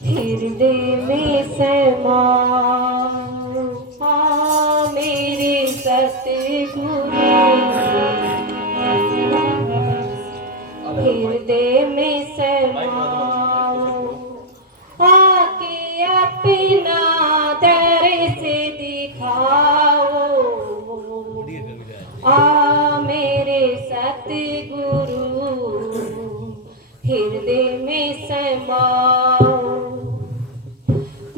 हृदय में समाओ। हाँ मेरे सतगुरु, हृदय में समाओ। आके अपना दर्श दिखाओ। मेरे सतगुरु, हृदय में समाओ।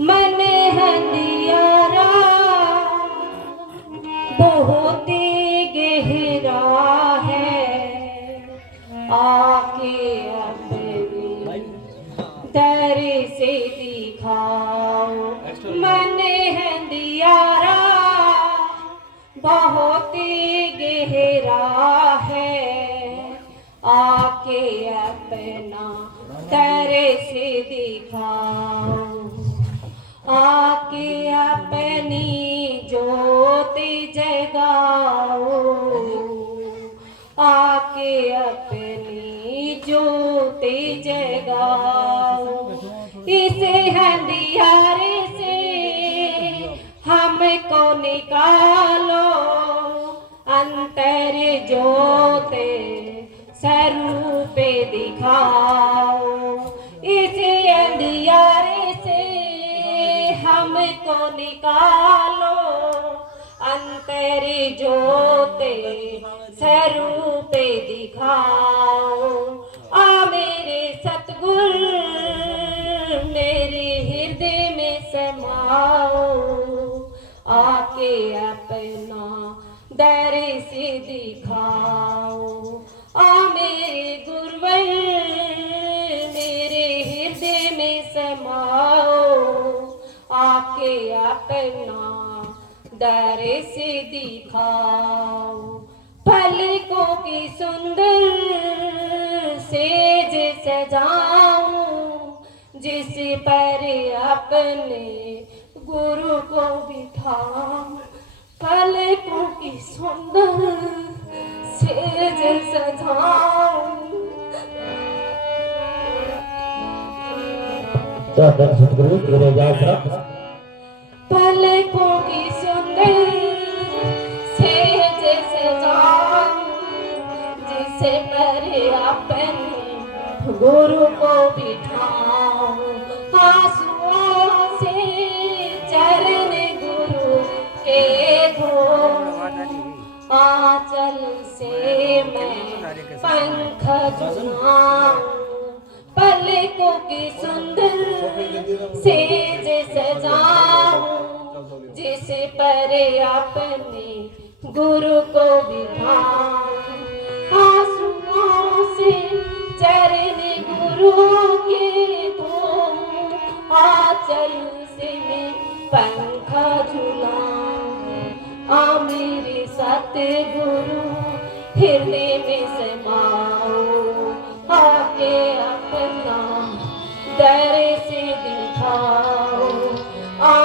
मन हंधियारा बहुत गहरा है, आके अपनी दर्श दिखाओ। मन हंधियारा बहुत गहरा है, आके अपना दर्श दिखाओ। आके अपनी ज्योति जगाओ। आके अपनी ज्योति जगाओ। इसे अंधियारे से हमको निकालो, अंतर ज्योति स्वरूप दिखाओ। इसे अंधियारे से हमको निकालो, अंतर ज्योति स्वरूप दिखाओ। मेरे सतगुरु, मेरे हृदय में समाओ। आके अपना दर्श दिखाओ। मेरे गुरुवर, मेरे हृदय में समाओ। आके अपना दर्श दिखाओ। पलकों की सुंदर सेज सजाऊं, जिस पर अपने गुरु को बिठाऊं। पलकों की सुंदर सेज सजाऊं। सतगुरु पलकों की सुंदर सेज सजाऊं, जिसे पर अपने गुरु को बिठाऊं। आंसुओं से चरण गुरु के धोऊं, आंचल से मैं पंख झुलाऊं। पलकों की सुंदर सेज सजाऊं, जिस पर अपने गुरु को बिठाऊं। आंसुओं से चरण गुरु के धोऊं, आंचल से मैं पंख झुलाऊं। मेरे सतगुरु, हृदय में समाओ। आके अपना दर्श दिखाओ।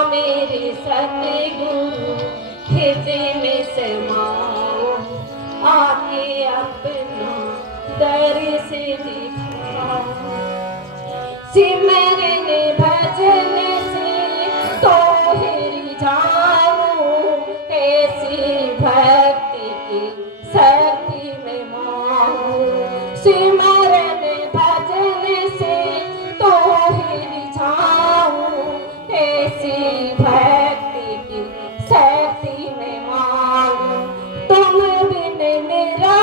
मेरे सतगुरु, हृदय में समाओ। आके अपना दर्श दिखाओ। सिमरन भजन से तो हिर जाऊं, ऐसी भक्ति की शक्ति में माऊं। सिमरन भजन से तो हिर जाऊं, ऐसी भक्ति की शक्ति में माऊं। तुम बिन मेरा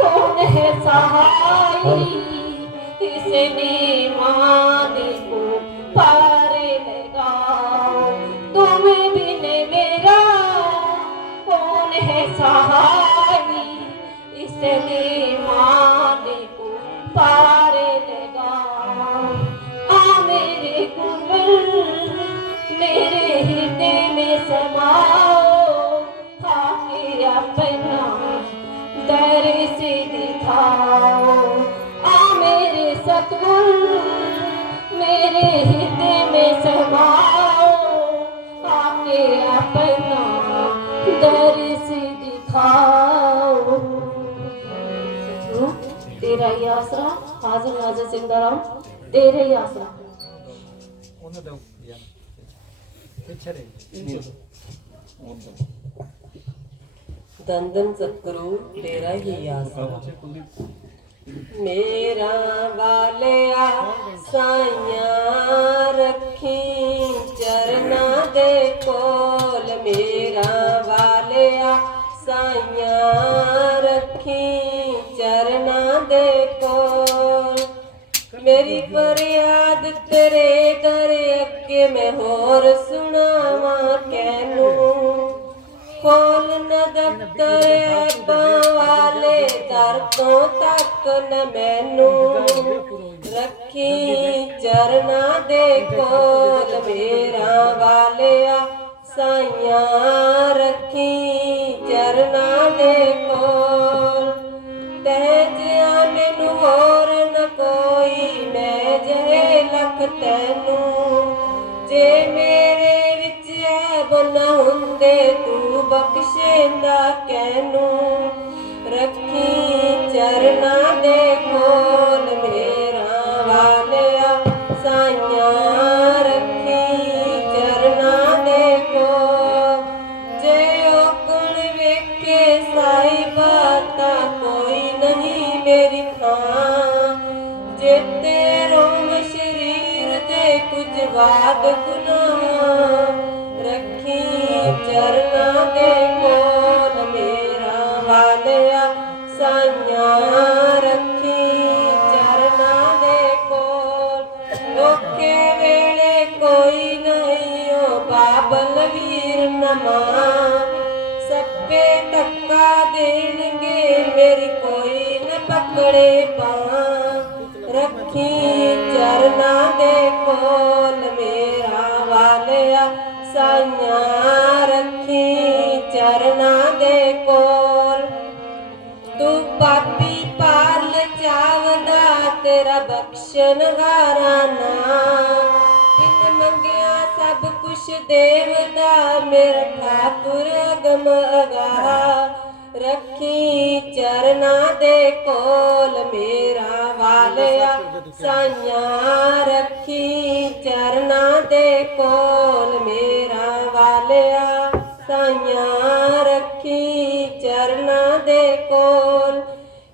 कौन है सहाय, इसने मान को पार लगाओ। तुम बिन मेरा कौन है सहाय, इसने मान को पार लगाओ। मेरे गुरु, मेरे हृदय में समाओ। आके अपना दर्श दिखाओ। मेरे सतगुरु, मेरे हृदय में समाओ। आके अपना दर्श दिखाओ। तेरा ही आसरा, हाजिर नाजर सिंगाराम, तेरे ही आसरा। ਉਹਨਾਂ ਦਾ ਯਾਰ ਪਿੱਛੇ ਰਹਿ ਦੰਦਨ ਸਤਿਗੁਰੂ ਤੇਰਾ ਹੀ ਆਸਰਾ ਮੇਰਾ ਵਾਲਿਆ ਸਾਈਆਂ ਰੱਖੀ ਚਰਨਾਂ ਦੇ ਕੋਲ ਮੇਰਾ ਵਾਲਿਆ ਸਾਈਆਂ ਰੱਖੀ ਚਰਨਾਂ ਦੇ ਕੋਲ ਮੇਰੀ ਫਰਿਆਦ ਤੇਰੇ ਦਰ ਅੱਗੇ ਮੈਂ ਹੋਰ ਸੁਣਾਵਾਂ ਕਹਿਨੂੰ ਖੋਲ ਨ ਦਫ਼ਤਰ ਅੱਬਾਂ ਵਾਲੇ ਦਰ ਤੋਂ ਤੱਕ ਨ ਮੈਨੂੰ ਰੱਖੀ ਚਰਨਾਂ ਦੇ ਕੋਲ ਮੇਰਾ ਵਾਲਿਆ ਸਾਈਆਂ ਰੱਖੀ ਚਰਨਾਂ ਦੇ ਕੋਲ ਤੈਂ ਜਿਹਾ ਮੈਨੂੰ ਹੋਰ ਨ ਕੋਈ ਮੈਂ ਜਿਹੇ ਲੱਖ ਤੈਨੂੰ ਜੇ ਮੇਰੇ ਵਿੱਚ ਐਬ ਨ ਹੁੰਦੇ ਤੂੰ ਬਖਸ਼ੇਂਦਾ ਕਹਿਨੂੰ ਰੱਖੀ ਚਰਨਾਂ ਦੇ ਕੋਲ ਮੇਰਾ ਵਾਲਿਆ ਸਾਈਆਂ ਰੱਖੀ ਚਰਨਾਂ ਦੇ ਕੋਲ ਜੇ ਉਹ ਗੁਣ ਵੇਖੇ ਸਾਹਿਬਾ ਤਾਂ ਕੋਈ ਨਹੀਂ ਮੇਰੀ ਥਾਂ ਜਿੱਤੇ ਰੋਮ ਸ਼ਰੀਰ ਦੇ ਕੁਝ ਵਾਦ ਗੁਨਾਹ ਰੱਖੀ ਚਰਨਾਂ ਦੇ ਕੋਲ ਮੇਰਾ ਵਾਲਿਆ ਸਾਈਆਂ ਰੱਖੀ ਚਰਨਾਂ ਦੇ ਕੋਲ ਔਖੇ ਵੇਲੇ ਕੋਈ ਨਹੀਂ ਓ ਬਾਬਲ ਵੀਰ ਨਮਾ ਸੱਪੇ ਧੱਕਾ ਦੇਣਗੇ ਮੇਰੀ ਕੋਈ ਨ ਪਕੜੇ ਬਾਂਹ ਰੱਖੀ ਚਰਨਾਂ ਦੇ ਕੋਲ ਮੇਰਾ ਵਾਲਿਆ ਸਾਈਆਂ ਰੱਖੀ ਚਰਨਾਂ ਦੇ ਕੋਲ ਤੂੰ ਪਾਪੀ ਪਾਰ ਲਚਾਵਦਾ ਤੇਰਾ ਬਖਸ਼ਣ ਹਾਰਾ ਨਾ ਕਿਤ ਮੰਗਿਆ ਸਭ ਕੁਛ ਦੇਵਦਾ ਮੇਰਾ ਠਾਕੁਰ ਅਗਮ ਅਗਾਹ ਰੱਖੀ ਚਰਨਾਂ ਦੇ ਕੋਲ ਮੇਰਾ ਵਾਲਿਆ ਸਾਈਆਂ ਰੱਖੀ ਚਰਨਾਂ ਦੇ ਕੋਲ ਮੇਰਾ ਵਾਲਿਆ ਸਾਈਆਂ ਰੱਖੀ ਚਰਨਾਂ ਦੇ ਕੋਲ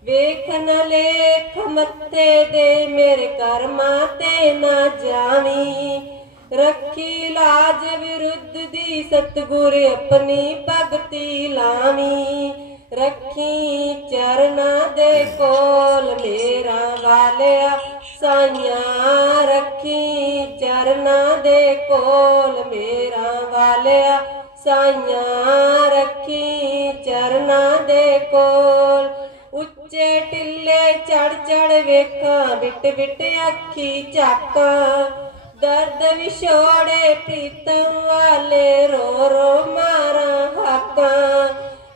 ਵੇਖ ਨ ਲੇਖ ਮੱਥੇ ਦੇ ਮੇਰੇ ਕਰਮਾਂ ਤੇ ਨਾ ਜਾਵੀਂ ਰੱਖੀ ਲਾਜ ਵਿਰੁੱਧ ਦੀ ਸਤਿਗੁਰ ਆਪਣੀ ਭਗਤੀ ਲਾਵੀਂ ਰੱਖੀ ਚਰਨਾਂ ਦੇ ਕੋਲ ਮੇਰਾ ਵਾਲਿਆ ਸਾਈਆਂ ਰੱਖੀ ਚਰਨਾਂ ਦੇ ਕੋਲ ਮੇਰਾ ਵਾਲਿਆ ਸਾਈਆਂ ਰੱਖੀ ਚਰਨਾਂ ਦੇ ਕੋਲ ਉੱਚੇ ਟਿੱਲੇ ਚੜ ਚੜ ਵੇਖਾਂ ਬਿਟ ਬਿਟ ਅੱਖੀ ਝਾਕਾਂ ਦਰਦ ਵਿਛੋੜੇ ਪ੍ਰੀਤਮ ਵਾਲੇ ਰੋ ਰੋ ਮਾਰਾਂ ਹਾਕਾਂ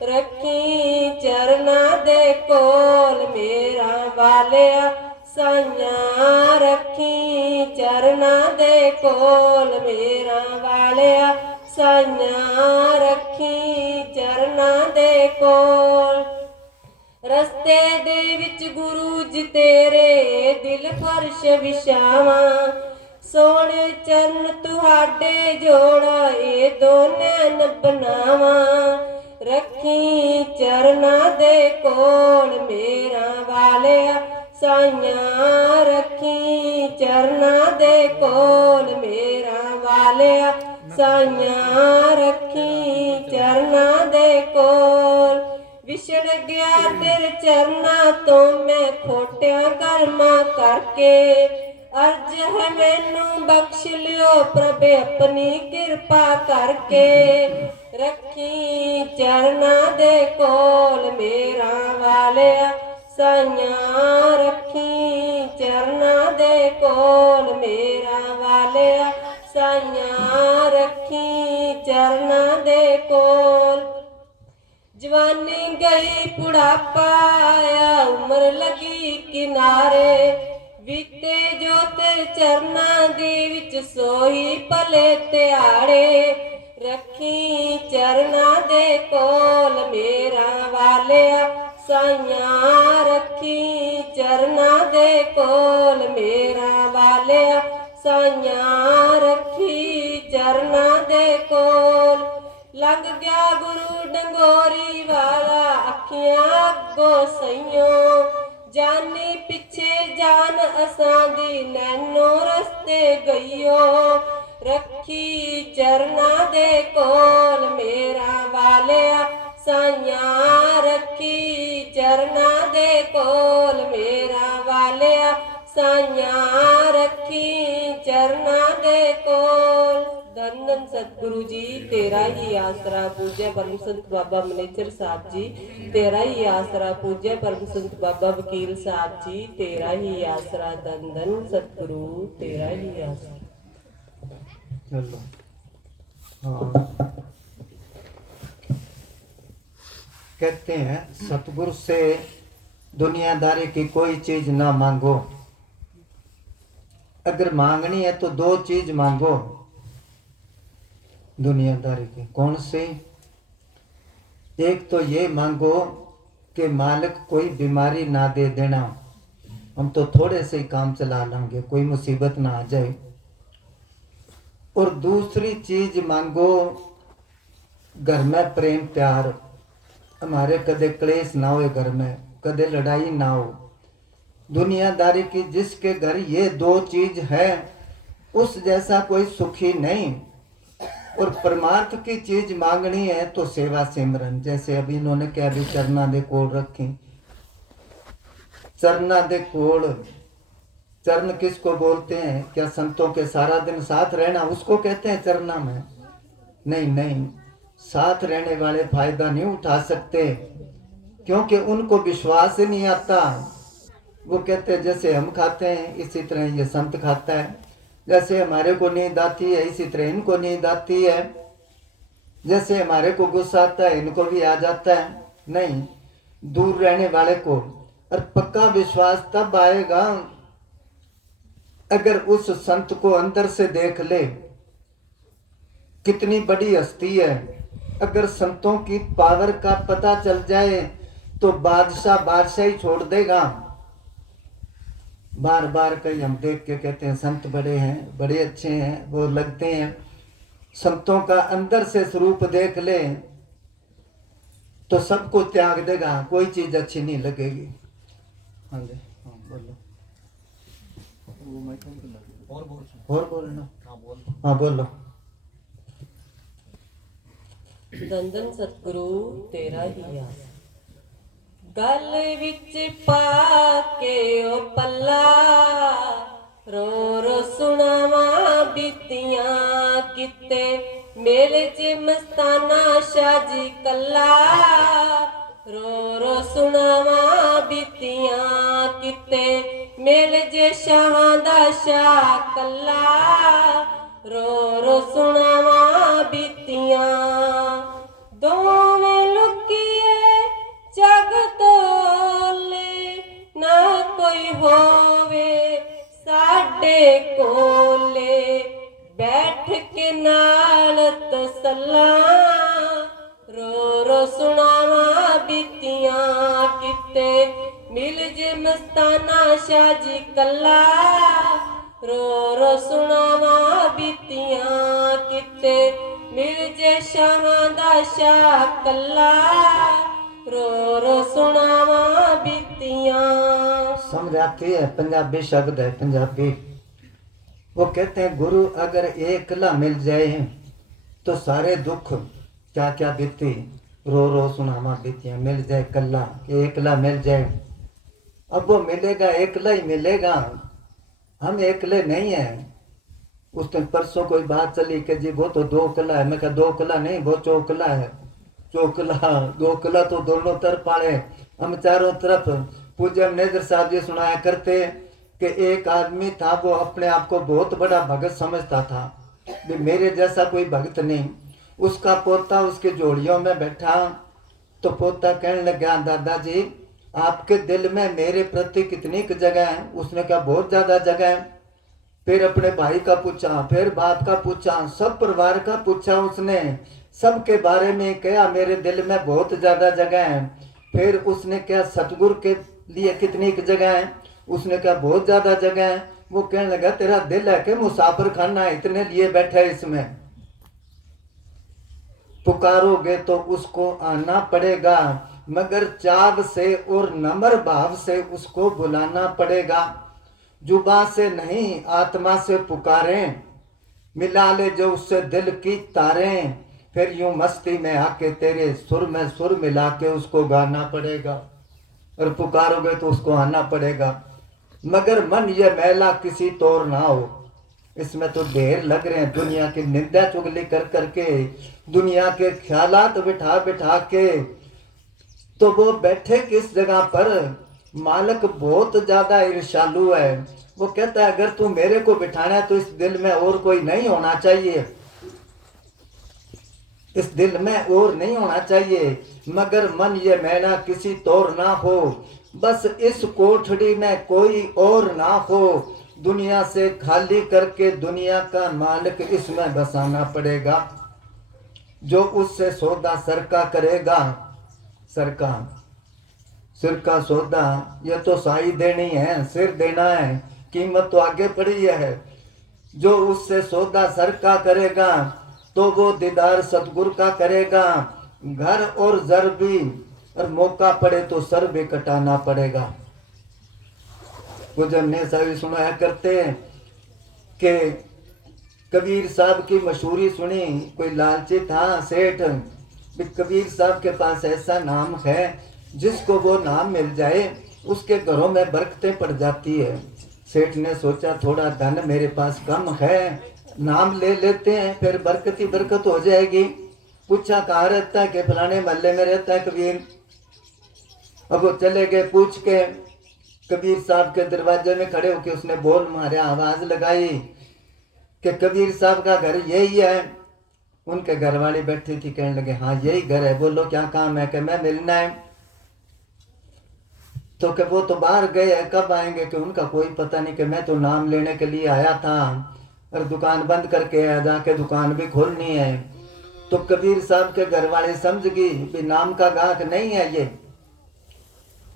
ਰੱਖੀ ਚਰਨਾਂ ਦੇ ਕੋਲ ਮੇਰਾ ਵਾਲਿਆ ਸਾਈਆਂ ਰੱਖੀ ਚਰਨਾਂ ਦੇ ਕੋਲ ਮੇਰਾ ਵਾਲਿਆ ਸਾਈਆਂ ਰੱਖੀ ਚਰਨਾਂ ਦੇ ਕੋਲ ਰਸਤੇ ਦੇ ਵਿੱਚ ਗੁਰੂ ਜੀ ਤੇਰੇ ਦਿਲ ਫਰਸ਼ ਵਿਛਾਵਾਂ ਸੋਹਣੇ ਚਰਨ ਤੁਹਾਡੇ ਜੋੜਾ ਇਹ ਦੋਨੇ ਨ ਬਣਾਵਾਂ ਰੱਖੀ ਚਰਨਾਂ ਦੇ ਕੋਲ ਮੇਰਾ ਵਾਲਿਆ ਸਾਈਆਂ ਰੱਖੀ ਚਰਨਾਂ ਦੇ ਕੋਲ ਮੇਰਾ ਵਾਲਿਆ ਸਾਈਆਂ ਰੱਖੀ ਚਰਨਾਂ ਦੇ ਕੋਲ ਵਿਛੜ ਗਿਆ ਤੇਰੇ ਚਰਨਾਂ ਤੋਂ ਮੈਂ ਖੋਟਿਆਂ ਕਰਮਾਂ ਕਰਕੇ ਅਰਜ ਹੈ ਮੈਨੂੰ ਬਖਸ਼ ਲਿਓ ਪ੍ਰਭ ਆਪਣੀ ਕਿਰਪਾ ਕਰਕੇ ਰੱਖੀ ਚਰਨਾਂ ਦੇ ਕੋਲ ਮੇਰਾ ਵਾਲਿਆ ਸਾਈਆਂ ਰੱਖੀ ਚਰਨਾਂ ਦੇ ਕੋਲ ਮੇਰਾ ਵਾਲਿਆ ਸਾਈਆਂ ਰੱਖੀ ਚਰਨਾਂ ਦੇ ਕੋਲ ਜਵਾਨੀ ਗਈ ਬੁਢਾਪਾ ਆਇਆ ਉਮਰ ਲੱਗੀ ਕਿਨਾਰੇ ਬੀਤੇ ਜੋ ਤੇਰੇ ਚਰਨਾਂ ਦੇ ਵਿੱਚ ਸੋਈ ਭਲੇ ਤਿਹਾੜੇ ਰੱਖੀ ਚਰਨਾਂ ਦੇ ਕੋਲ ਮੇਰਾ ਵਾਲਿਆ ਸਾਈਆਂ ਰੱਖੀ ਚਰਨਾਂ ਦੇ ਕੋਲ ਮੇਰਾ ਵਾਲਿਆ ਸਾਈਆਂ ਰੱਖੀ ਚਰਨਾਂ ਦੇ ਕੋਲ। ਲੰਘ ਗਿਆ ਗੁਰੂ ਡੰਗੋਰੀ ਵਾਲਾ ਅੱਖੀਆਂ ਅੱਗੋਂ ਸਈਓ। ਜਾਨੀ ਪਿੱਛੇ ਜਾਨ ਅਸਾਂ ਦੀ ਨੈਣੋ ਰਸਤੇ ਗਈਓ। ਰੱਖੀ ਚਰਨਾਂ ਦੇ ਕੋਲ ਮੇਰਾ ਵਾਲਿਆ ਸਾਈਆਂ ਰੱਖੀ ਚਰਨਾਂ ਦੇ ਕੋਲ ਮੇਰਾ ਵਾਲਿਆ ਸਾਈਆਂ ਰੱਖੀ ਚਰਨਾਂ ਦੇ ਕੋਲ। ਧੰਨ ਧੰਨ सतगुरु जी तेरा ही आसरा। पूज्य परम संत बाबा मनेचर साहब जी तेरा ही आसरा। पूज्य परम संत बाबा वकील साहब जी तेरा ही आसरा। धन धन सतगुरु तेरा ही आसरा। चलो हाँ। कहते हैं सतगुरु से दुनियादारी की कोई चीज ना मांगो। अगर मांगनी है तो दो चीज मांगो दुनियादारी की। कौन सी? एक तो ये मांगो कि मालिक कोई बीमारी ना दे देना, हम तो थोड़े से ही काम चला लेंगे, कोई मुसीबत ना आ जाए। और दूसरी चीज मांगो घर में प्रेम प्यार, हमारे कदे क्लेश ना हो, घर में कदे लड़ाई ना हो। दुनियादारी की जिसके घर ये दो चीज है उस जैसा कोई सुखी नहीं। और परमार्थ की चीज मांगनी है तो सेवा सिमरन, जैसे अभी इन्होंने क्या भी चरना दे कोल रखी। चरना दे कोल, चरण किसको बोलते हैं? क्या संतों के सारा दिन साथ रहना उसको कहते हैं चरना में? नहीं नहीं, साथ रहने वाले फायदा नहीं उठा सकते क्योंकि उनको विश्वास ही नहीं आता। वो कहते हैं जैसे हम खाते हैं इसी तरह ये संत खाता है, जैसे हमारे को नींद आती है इसी तरह इनको नींद आती है, जैसे हमारे को गुस्सा आता है इनको भी आ जाता है। नहीं, दूर रहने वाले को। और पक्का विश्वास तब आएगा अगर उस संत को अंदर से देख ले कितनी बड़ी हस्ती है। अगर संतों की पावर का पता चल जाए तो बादशाह बादशाही छोड़ देगा। बार बार कई हम देख के कहते हैं संत बड़े हैं, बड़े अच्छे हैं, वो लगते हैं। संतों का अंदर से स्वरूप देख ले तो सबको त्याग देगा, कोई चीज अच्छी नहीं लगेगी। हाँ जी, हाँ बोलो। वो मैं कौन कर लगा और बोल और बोलना। हाँ बोल। हाँ बोलो। धन धन सतगुरु तेरा ही आस। गल विच पा के ओ पल्ला रो रो सुनावा बीतियां किते मेरे च मस्ताना शाह जी कल्ला। रो रो सुनावा बीतियां किते मेरे जे शाह दा शाह कल्ला। रो रो सुनावा बीतियां दोवें लुकिए जग तोले ना कोई होवे साडे कोले बैठ के नाल तसल्ला। रो रो सुनावा बीतियां किते मिल जे मस्ताना शाह जी कल्ला। रो रो सुनावा बीतियां किते मिल जे शाह दा शाह कल्ला। रो रो सुनावा बीतियां। समझ आती है? पंजाबी शब्द है, पंजाबी। वो कहते हैं गुरु अगर एकला मिल जाए तो सारे दुख क्या क्या बीती, रो रो सुनावा बीतियां। मिल जाए कल्ला, एकला मिल जाए। अब वो मिलेगा एकला ही मिलेगा, हम एकले नहीं है। उस दिन परसों कोई बात चली कि जी वो तो दो कला है। मैं कहा दो कला नहीं, वो चौकला है। चौकला दो कला तो दोनों तरफ पाले, हम चारों तरफ। पूज्य मैनेजर साहब जी सुनाया करते कि एक आदमी था वो अपने आप को बहुत बड़ा भगत समझता था, भी मेरे जैसा कोई भगत नहीं। उसका पोता उसके जोड़ियों में बैठा तो पोता कहने लगा दादाजी आपके दिल में मेरे प्रति कितनी जगह है? उसने कहा बहुत ज्यादा जगह है। फिर अपने भाई का पूछा, फिर बाप का पूछा, सब परिवार का पूछा उसने, सबके बारे में कहा मेरे दिल में बहुत ज्यादा जगह है। फिर उसने कहा सतगुरु के लिए कितनी जगह है? उसने कहा बहुत ज्यादा जगह है। वो कहने लगा तेरा दिल है कि मुसाफिर खाना है, इतने लिए बैठा है इसमें। पुकारोगे तो उसको आना पड़ेगा, मगर चाव से और नम्र भाव से उसको बुलाना पड़ेगा। जुबान से नहीं आत्मा से पुकारें, मिला ले जो उससे दिल की तारें, फिर यूं मस्ती में आके तेरे सुर में सुर मिला के उसको गाना पड़ेगा। और पुकारोगे तो उसको आना पड़ेगा, मगर मन ये मैला किसी तौर ना हो। इसमें तो ढेर लग रहे हैं दुनिया की निंदा चुगली कर करके, दुनिया के ख्यालात बिठा बिठा के। तो वो बैठे किस जगह पर, मालिक बहुत ज्यादा ईर्ष्यालु है। वो कहता है अगर तू मेरे को बिठाना है तो इस दिल में और कोई नहीं होना चाहिए, इस दिल में और नहीं होना चाहिए, मगर मन ये मैला किसी तौर ना हो। बस इस कोठड़ी में कोई और ना हो, दुनिया से खाली करके दुनिया का मालिक इसमें बसाना पड़ेगा। जो उससे सौदा सरका करेगा, सरका सिर का सौदा, ये तो साई देनी है, सिर देना है, कीमत तो आगे पड़ी है। जो उससे सौदा सर का करेगा तो वो दीदार सतगुरु का करेगा। घर और जर भी, और मौका पड़े तो सर भी कटाना पड़ेगा। वो जब ने सभी सुनाया करते हैं कि कबीर साहब की मशहूरी सुनी। कोई लालची था सेठ, कबीर साहब के पास ऐसा नाम है जिसको वो नाम मिल जाए उसके घरों में बरकतें पड़ जाती है। सेठ ने सोचा थोड़ा धन मेरे पास कम है, नाम ले लेते हैं, फिर बरकत ही बरकत हो जाएगी। पूछा कहाँ रहता है, कि फलाने महल्ले में रहता है कबीर। अब वो चले गए, पूछ के कबीर साहब के दरवाजे में खड़े होके उसने बोल मारा, आवाज लगाई कि कबीर साहब का घर यही है। उनके घर वाली बैठी थी, कहने लगे हाँ यही घर है, बोलो क्या काम है। कि मैं मिलना है। तो कि वो तो बाहर गए हैं, कब आएंगे। कि उनका कोई पता नहीं, कि मैं तो नाम लेने के लिए आया था और दुकान बंद करके आया, जाके दुकान भी खोलनी है। तो कबीर साहब के घर वाले समझ गई कि नाम का गाहक नहीं है ये।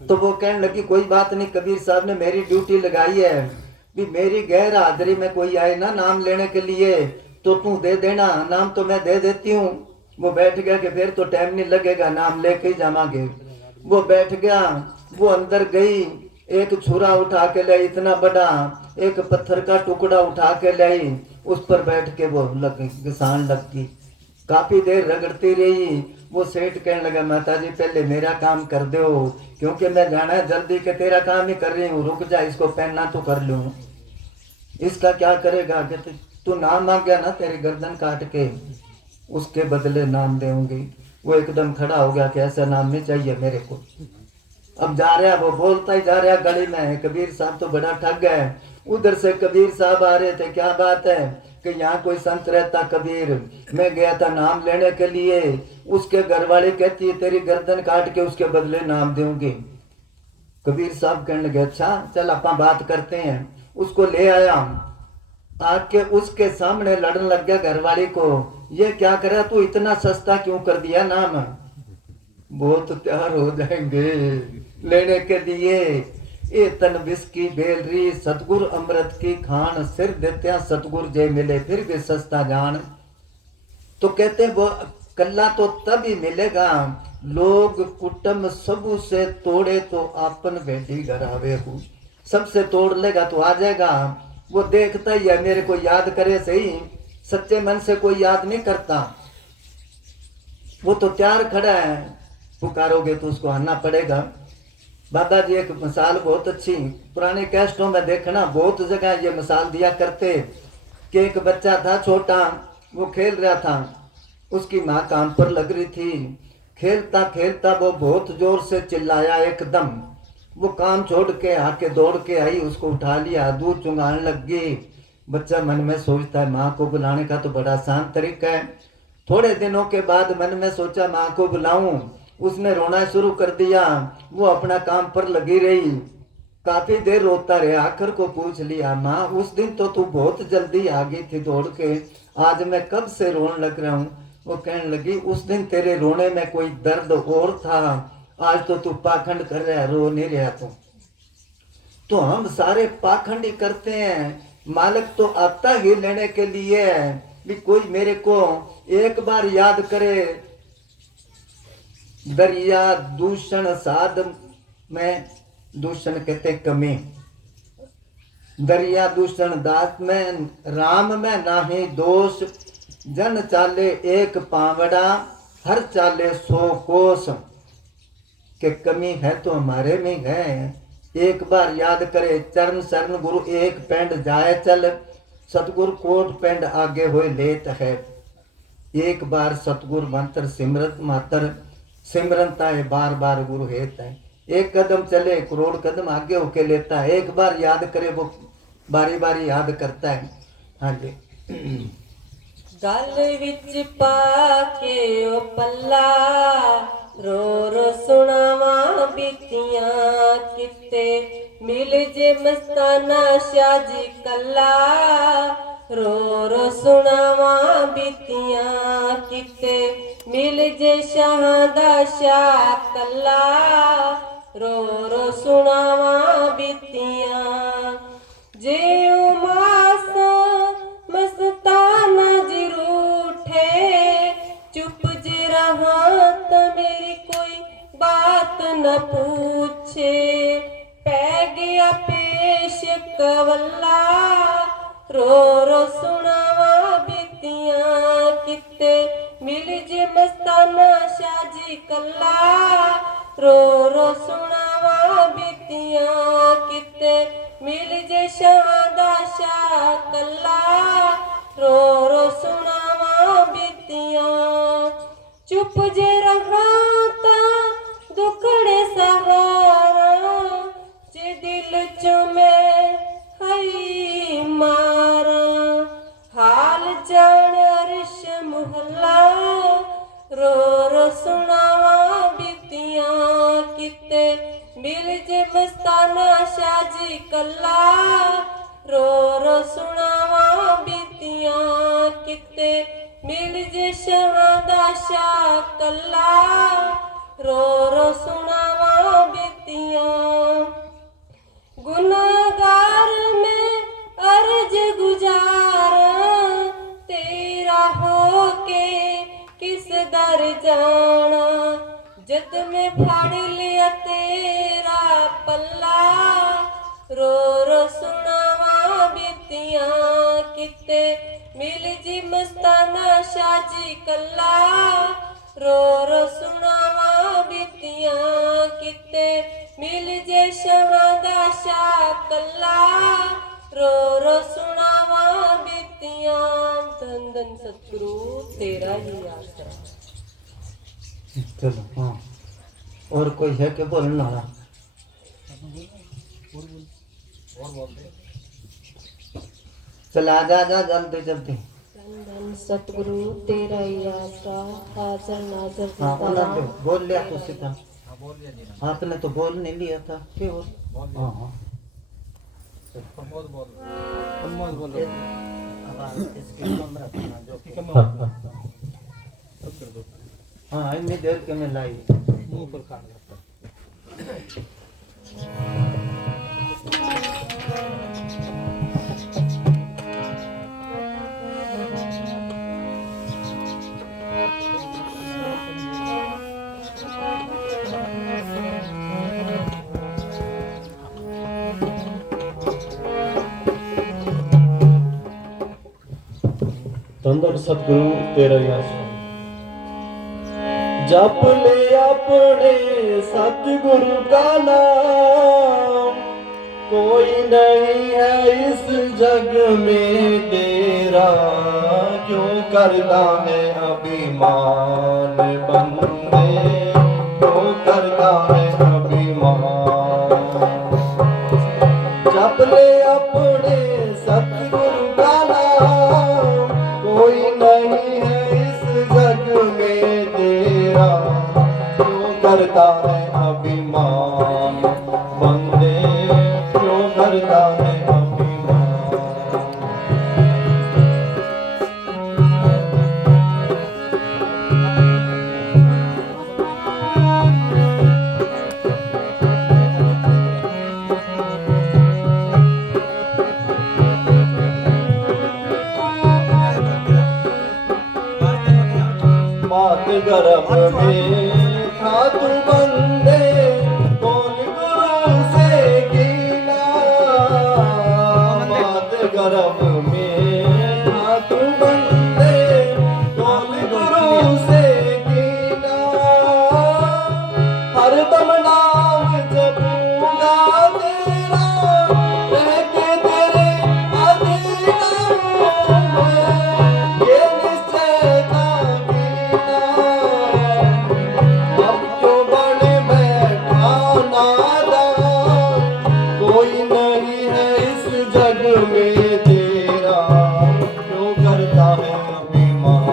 तो वो कहने लगी कोई बात नहीं, कबीर साहब ने मेरी ड्यूटी लगाई है भी मेरी गैर हाजिरी में कोई आए ना नाम लेने के लिए तो तू दे देना, नाम तो मैं दे देती हूँ। वो बैठ गया कि फिर तो टाइम नहीं लगेगा, नाम लेके ही जावांगे। वो बैठ गया, वो अंदर गई, एक छुरा उठा के लाई इतना बड़ा, एक पत्थर का टुकड़ा उठा के लाई, उस पर बैठ के वो घिसान लग गई। काफी देर रगड़ती रही। वो सेठ कहने लगा माता जी पहले मेरा काम कर दो, क्योंकि मैं जाना है जल्दी, के तेरा काम ही कर रही हूँ, रुक जा, इसको पहनना तो कर लूँ। इसका क्या करेगा, कि तू नाम मांग गया ना, तेरी गर्दन काट के उसके बदले नाम देंगी। वो एकदम खड़ा हो गया कि ऐसा नाम नहीं चाहिए मेरे को। अब जा रहा, वो बोलता ही जा रहा गली में, कबीर साहब तो बड़ा ठग है। उधर से कबीर साहब आ रहे थे, क्या बात है कि यहाँ कोई संत रहता कबीर, मैं गया था नाम लेने के लिए, उसके घर वाले कहती है तेरी गर्दन काट के उसके बदले नाम दूंगी। कबीर साहब कहने लगे अच्छा चल अपना बात करते हैं। उसको ले आया, आके उसके सामने लड़ने लग गया घरवाली को, ये क्या करा तू, इतना सस्ता क्यों कर दिया नाम। बहुत तैयार हो जाएंगे लेने के लिए। ए तन विस्की बेलरी सतगुर अमृत की खान, सिर देत्या सतगुर जय मिले फिर भी सस्ता जान। तो कहते वो कल्ला तो तभी मिलेगा, लोग कुटुंब सबू से तोड़े तो आपन बेटी घर आवे हूँ। सबसे तोड़ लेगा तो आ जाएगा। वो देखता ही है मेरे को याद करे सही, सच्चे मन से कोई याद नहीं करता। वो तो तैयार खड़ा है, पुकारोगे तो उसको आना पड़ेगा। बाबा जी एक मिसाल बहुत अच्छी पुराने कैस्टों में देखना, बहुत जगह ये मिसाल दिया करते कि एक बच्चा था छोटा, वो खेल रहा था, उसकी माँ काम पर लग रही थी। खेलता खेलता वो बहुत जोर से चिल्लाया एकदम। वो काम छोड़ के आके दौड़ के आई, उसको उठा लिया, दूध चुंगाने लग गई। बच्चा मन में सोचता है माँ को बुलाने का तो बड़ा आसान तरीका है। थोड़े दिनों के बाद मन में सोचा माँ को बुलाऊं, उसने रोना शुरू कर दिया। वो अपना काम पर लगी रही, काफी देर रोता रहा, आखिर को पूछ लिया माँ उस दिन तो तू बहुत जल्दी आ गई थी दौड़ के, आज मैं कब से रोने लग रहा हूँ। वो कहने लगी उस दिन तेरे रोने में कोई दर्द और था, आज तो तू पाखंड कर रहा है, रो नहीं रहा तू। तो हम सारे पाखंडी करते हैं। मालिक तो आता ही लेने के लिए है। भी कोई मेरे को एक बार याद करे, दरिया दूषण साध में, दूषण कहते कमी, दरिया दूषण दास में, राम में नाही दोष, जन चाले एक पावड़ा, हर चाले 100 कोस। के कमी है तो हमारे में है। एक बार याद करे, चरण शरण गुरु एक पेंड जाए चल, सतगुरु कोट पेंड आगे होए लेत है। एक बार सतगुरु मंत्र सिमरत मातर, सिमरनता है बार बार गुरु हेत है। एक कदम चले करोड़ कदम आगे होके लेता है। एक बार याद करे वो बारी बारी याद करता है। हाँ जी। गल विच पाके ओ पल्ला, रो रो सुनावा बीतियां किते, मिल जे मस्ताना शाह जी कल्ला, रो रो सुनावा बीतियां किते, मिल जे शाह दा शाह कल्ला, रो रो सुनावा बीतियां। जे उमास मस्ताना जी रूठे, चुप जे रहा तो मेरी कोई बात न पूछे, पै गया पेश कवल्ला, रो रो सुनावा बीतियां किते, मिल जे मस्ताना शाह जी कल्ला, रो रो सुनावा बीतियां किते, मिल जे शादा शाह कल्ला, रो रो सुनावा बीतियां। चुप जे रहा ता दुखड़े सहारा, जे दिल चो मैं हई मारा, हाल जान अर्श मुहल्ला, रो रो सुनावा बीतियां किते, मिल जे मस्ताना शाह जी कल्ला, रो रो सुनावा बीतियां किते, मिल जे शहादा शाह कल्ला, रो रो सुनावा बीतियां। गुनाहगार में अर्ज गुजारा, तेरा हो के किस दर जाना, जद में फाड़ लिया तेरा पल्ला, रो रो सुनावा बीतियां किते, मिल जी मस्ताना शाह जी कल्ला, रो रो सुनावा बीतियां किते, मिल जे शहादा शाह कल्ला, रो रो सुनावा बीतियां। धन धन सतगुरु तेरा ही आसरा। चलो हाँ, और कोई है कि बोलना वाला? चला जा जा जल्दी जल्दी। धन धन सतगुरु तेरा ही आसरा, हाजर नाजर हाँ जिंदाबाद। बोल लिया कुछ था, आपने तो बोल नहीं लिया था क्यों? हाँ हाँ हाँ इतनी देर के में लाई मुंह पर काट धन सतगुरु तेरा ही आसरा। जप ले अपने सतगुरु का नाम, कोई नहीं है इस जग में तेरा, क्यों करता है अभिमान बंदे, क्यों करता है अभिमान। जप ले अपने सतगुरु का नाम, कोई नहीं है इस जग में तेरा, क्यों करता है अभिमान बंदे, क्यों करता है अभिमान। गर्भ में था तू बंदे कौन गुरु से कीना मात गर्भ में था तू बंदे कौन गुरु से कीना हरदम नाम जपूंगा तेरा रह के तेरे अधीना ये निश्चय था कीना अब क्यों बन बैठा नादान कोई नहीं है इस जग में तेरा क्यों करता है अभिमान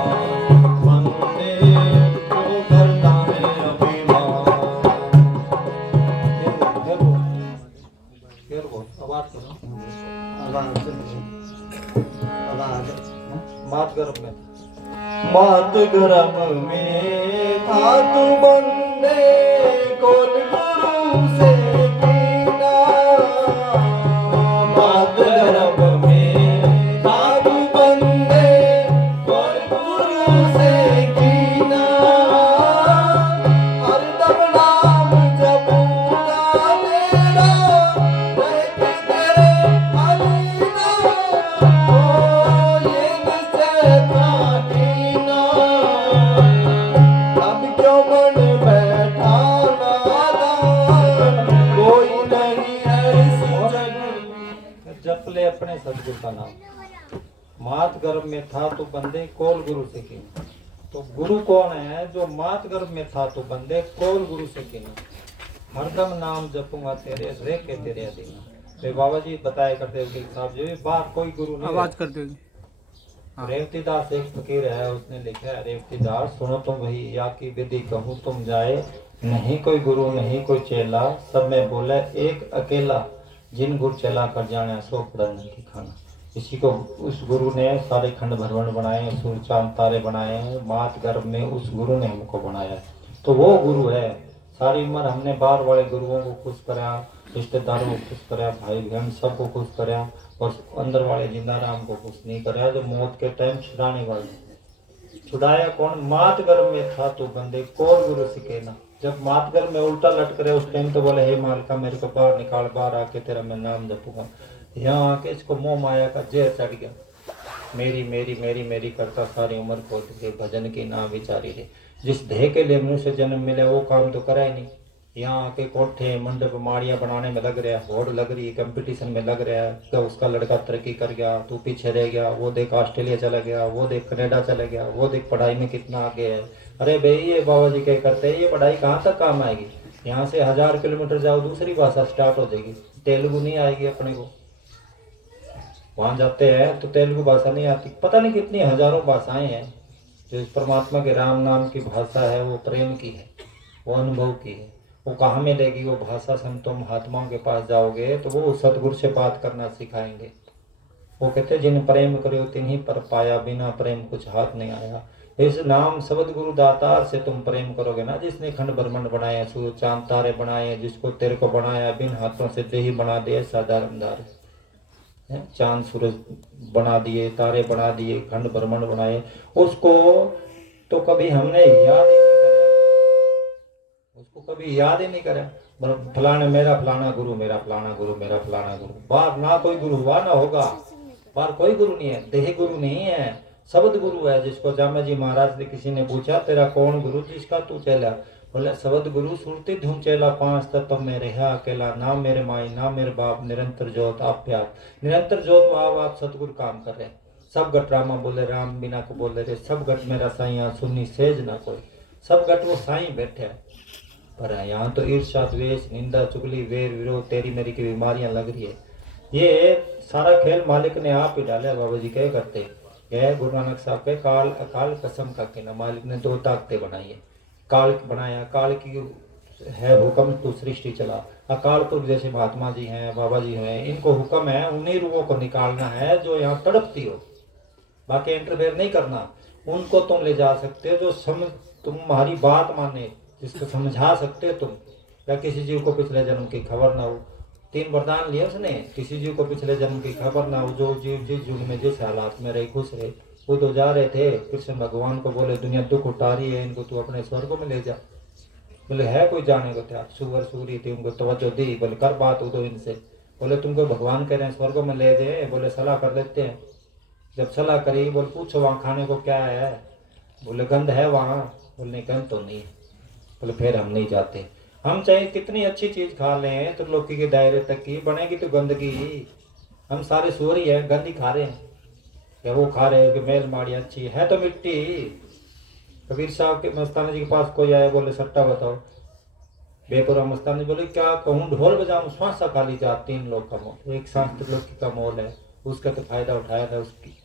बंदे क्यों करता है अभिमान आवाज करो आवाज मात गर्भ में मात गर्भ में था तू बंदे कौन गुरु से कीना मात गर्भ में था तू बंदे कौन गुरु से कीना हरदम नाम जपूंगा तेरा रह के तेरे अधीना ओ ये निश्चय था कीना अब क्यों बन बैठा नादान कोई नहीं है इस जग में जप ले अपने सदगुरु का नाम। मात गर्भ में था तो बंदे कोल गुरु से की। तो गुरु कौन है? जो मात गर्भ में था तो बंदे कोल गुरु से की। हरदम नाम जपूंगा तेरे रह के तेरे अधीन। तो बाबा जी बताया करते वकील साहब जी बात कोई गुरु नहीं आवाज करते रेवतीदास एक फकीर है, उसने लिखा है रेवतीदास सुनो तुम वही या की विधि कहूँ तुम जाए नहीं कोई गुरु नहीं कोई चेला सब में बोले एक अकेला जिन गुरु चला कर जाने सो पड़न की खाना। इसी को उस गुरु ने सारे खंड भ्रमण बनाए, सूर्य चांद तारे बनाए हैं, मात गर्भ में उस गुरु ने हमको बनाया। तो वो गुरु है। सारी उम्र हमने बाहर वाले गुरुओं को खुश करा, रिश्तेदारों को खुश करा, भाई बहन सबको खुश करा, और अंदर वाले जिंदा राम को खुश नहीं करा जो मौत के टाइम छुड़ाने वाले। छुड़ाया कौन? मात गर्भ में था तो बंदे कौन गुरु सिखे ना। जब मात गर्भ में उल्टा लटक रहे उस टाइम तो बोले हे मालिका मेरे को बाहर निकाल, बाहर आके तेरा मैं नाम जपूंगा। यहाँ आके इसको मोह माया का जहर चढ़ गया। मेरी मेरी मेरी मेरी करता सारी उम्र को भजन की ना विचारी रे। जिस ध्येय के लिए मनुष्य जन्म मिले वो काम तो करा ही नहीं। यहाँ आके कोठे मंडप माड़ियाँ बनाने में लग रहा है, होड़ लग रही है, कंपटीशन में लग रहा है कि उसका लड़का तरक्की कर गया तू पीछे रह गया, वो देख ऑस्ट्रेलिया चला गया, वो देख कनाडा चला गया, वो देख पढ़ाई में कितना आगे है। अरे भाई ये बाबा जी क्या करते हैं, ये पढ़ाई कहाँ तक काम आएगी? यहाँ से 1000 किलोमीटर जाओ दूसरी भाषा स्टार्ट हो जाएगी, तेलुगु नहीं आएगी अपने को। वहाँ जाते हैं तो तेलुगु भाषा नहीं आती, पता नहीं कितनी हजारों भाषाएं हैं। जो इस परमात्मा के राम नाम की भाषा है वो प्रेम की है, वो अनुभव की है। वो कहाँ मिलेगी वो भाषा? संतों महात्माओं के पास जाओगे तो वो सतगुरु से बात करना सिखाएंगे। वो कहते जिन प्रेम करो तिन्हीं पर पाया, बिना प्रेम कुछ हाथ नहीं आया। इस नाम शब्द गुरु दातार से तुम प्रेम करोगे ना, जिसने खंड ब्रह्मांड बनाए, सूर्य चांद तारे बनाए, जिसको तेरे को बनाया, बिन हाथों से देही बना दिए साधारणदार, चांद सूरज बना दिए, तारे बना दिए, खंड ब्रह्मांड बनाए, उसको तो कभी हमने याद ही नहीं करा। उसको कभी याद ही नहीं करा। फलाने मेरा फलाना गुरु, मेरा फलाना गुरु, मेरा फलाना गुरु। बाहर ना कोई गुरु हुआ ना होगा, बाहर कोई गुरु नहीं है, देही गुरु नहीं है, शब्द गुरु है। जिसको जामा जी महाराज ने किसी ने पूछा तेरा कौन गुरु जिसका तू चेला? बोले शब्द गुरु सुरती धूम चेला, 5 तत्व में रहा अकेला, ना मेरे माई ना मेरे बाप, निरंतर जोत आप प्यार। निरंतर जोत आप सतगुरु काम कर रहे। सब गट रामा बोले राम बिना को बोले रे, सब गट मेरा साईं सुन्नी सेज ना कोई। सब गट वो साईं बैठे हैं, पर यहाँ तो ईर्ष्या द्वेष निंदा चुगली वेर विरोध तेरी मेरी की बीमारियां लग रही है। ये सारा खेल मालिक ने आप ही डाला। बाबा जी क्या करते हैं, गुरु नानक साहब के काल अकाल कसम का कहना। मालिक ने 2 ताकतें बनाई है, काल बनाया, काल की है हुक्म तो सृष्टि चला। अकाल पुरख जैसे महात्मा जी हैं, बाबा जी हैं, इनको हुक्म है उन्हीं रूहों को निकालना है जो यहाँ तड़पती हो, बाकी इंटरफेयर नहीं करना। उनको तुम ले जा सकते हो जो तुम्हारी बात माने, जिसको समझा सकते हो तुम। या किसी जीव को पिछले जन्म की खबर ना हो, 3 वरदान लिए उसने, किसी जीव को पिछले जन्म की खबर ना हो, जो जीव जिस युग में जिस हालात में रहे खुश रहे। वो तो जा रहे थे, कृष्ण भगवान को बोले दुनिया दुख उठा रही है, इनको तू अपने स्वर्ग में ले जा। बोले है कोई जाने को तैयार? सुवर सूरी थी, उनको तवज्जो दी। बोले कर बात हो तो इनसे। बोले तुमको भगवान कह रहे हैं स्वर्ग में ले दे। बोले सलाह कर लेते हैं। जब सलाह करी, बोले पूछो वहाँ खाने को क्या है? बोले गंध है वहाँ। बोले नहीं गंध तो नहीं है। बोले फिर हम नहीं जाते। हम चाहे कितनी अच्छी चीज खा लें त्रिलोकी के दायरे तक की, बनेगी तो गंदगी। हम सारे सूरी है, गंद ही खा रहे हैं। या वो खा रहे हैं कि मेल माड़ी अच्छी है तो मिट्टी। कबीर साहब के मस्ताना जी के पास कोई आया, बोले सट्टा बताओ। बेपुरा मस्ताना जी बोले क्या कहूँ, ढोल बजाऊं श्वासा खाली जा, 3 लोग का मोल, एक सांस त्रिलोकी का मोल है, उसका तो फायदा उठाया था उसकी।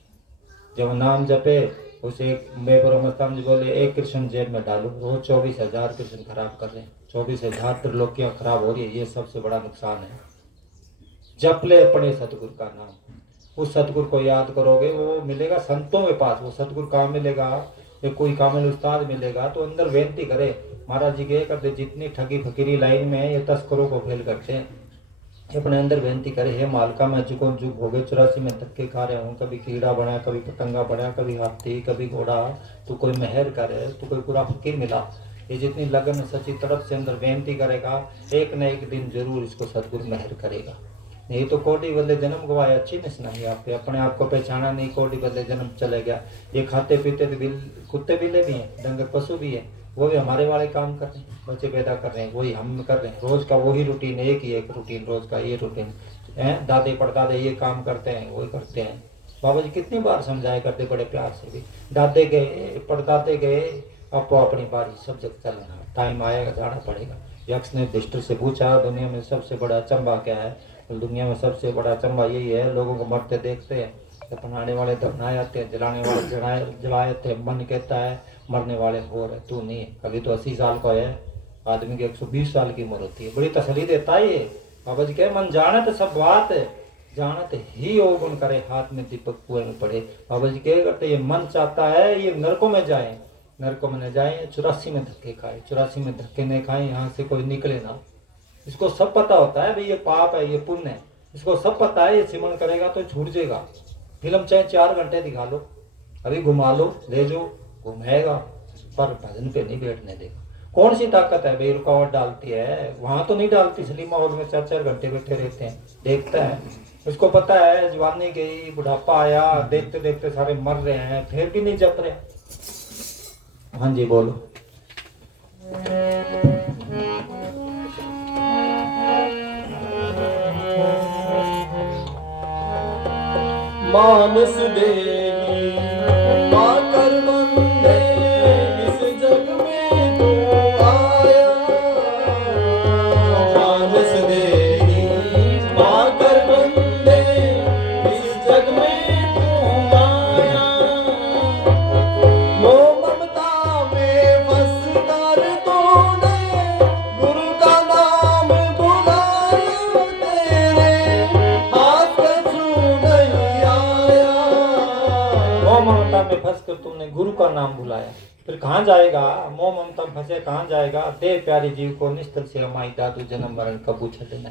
जब नाम जपे उसे बेपुरा मस्ताना जी बोले एक कृष्ण जेब में डालो। रोज 24,000 कृष्ण खराब कर रहे हैं, 24,000 त्रिलोकियां खराब हो रही है, ये सबसे बड़ा नुकसान है। जप ले अपने सतगुरु का नाम। उस सतगुरु को याद करोगे, वो मिलेगा संतों के पास। वो सतगुरु कहाँ मिलेगा? ये कोई कामिल उस्ताद मिलेगा तो अंदर बेनती करे। महाराज जी कहे करते जितनी ठगी फकीरी लाइन में है ये तस्करों को फेल करते हैं। अपने अंदर बेनती करे, हे मालका मैं जुगों जुग हो गए 84 में धक्के खा रहा हूँ, कभी कीड़ा बना, कभी पतंगा बना, कभी हाथी, कभी घोड़ा, तू कोई मेहर करे, तू कोई पूरा फकीर मिला। ये जितनी लगन सच्ची तरफ से अंदर बेनती करेगा, एक न एक दिन जरूर इसको सतगुरु मेहर करेगा। नहीं तो कोटि बदले जन्म गवाया, अच्छी नहीं सुनाई आपने, अपने आप को पहचाना नहीं, कोटि बदले जन्म चले गया। ये खाते पीते तो कुत्ते बिल्ले भी हैं, डंगर पशु भी है, वो भी हमारे वाले काम कर रहे हैं, बच्चे पैदा कर रहे हैं, वही हम कर रहे हैं। रोज का वही रूटीन, एक रूटीन रोज का, ये रूटीन है। दादे परदादे ये काम करते हैं, वही करते हैं। बाबा जी कितनी बार समझाया करते बड़े प्यार से भी, दादे गए परदादे गए, अब तो अपनी बारी, सब जगह चलना, टाइम आएगा जाना पड़ेगा। यक्ष ने दृष्टि से पूछा दुनिया में सबसे बड़ा अचंबा क्या है? तो दुनिया में सबसे बड़ा अचंबा यही है, लोगों को मरते देखते हैं, दफनाने वाले दफनाए जाते हैं, जलाने वाले जलाए जाते हैं। मन कहता है मरने वाले हो रहे, तू नहीं है। कभी तो 80 साल का है आदमी की, 120 साल की उम्र होती है, बड़ी तसली देता है ये। बाबा जी कहे मन जाने तो सब बात है, जानत ही ओ गुण करे, हाथ में दीपक कुएं में पड़े। बाबा जी कहे करते ये मन चाहता है ये नरकों में जाए, नरकों में न जाए, 84 में धक्के खाए, 84 में धक्के नहीं खाए, यहाँ से कोई निकले ना। इसको सब पता होता है भाई ये पाप है ये पुण्य है, इसको सब पता है। ये सिमरन करेगा तो छूट जाएगा। फिल्म चाहे 4 घंटे दिखा लो, अभी घुमा लो, ले जो घुमाएगा, पर भजन पे नहीं बैठने देगा। कौन सी ताकत है भाई रुकावट डालती है? वहां तो नहीं डालती, सिनेमा हॉल में 4-4 घंटे बैठे रहते हैं, देखता है। इसको पता है जवानी गई, बुढ़ापा आया, देखते देखते सारे मर रहे हैं, फिर भी नहीं जप रहे। हाँ जी बोलो। मानस देही माकर बंदे, इस जग में तू आया। मानस देही माकर बंदे, इस जग में तू आया। मोह ममता में फंस कर तूने गुरु का नाम बुलाया, तेरे हाथ छू नहीं आया। मोह ममता में फंस कर तुमने गुरु का नाम बुलाया, फिर कहाँ जाएगा? मोह ममता में फंसे कहाँ जाएगा? दे प्यारे जीव को निस्तल से हमारी दादू, जन्म मरण कबू छलना।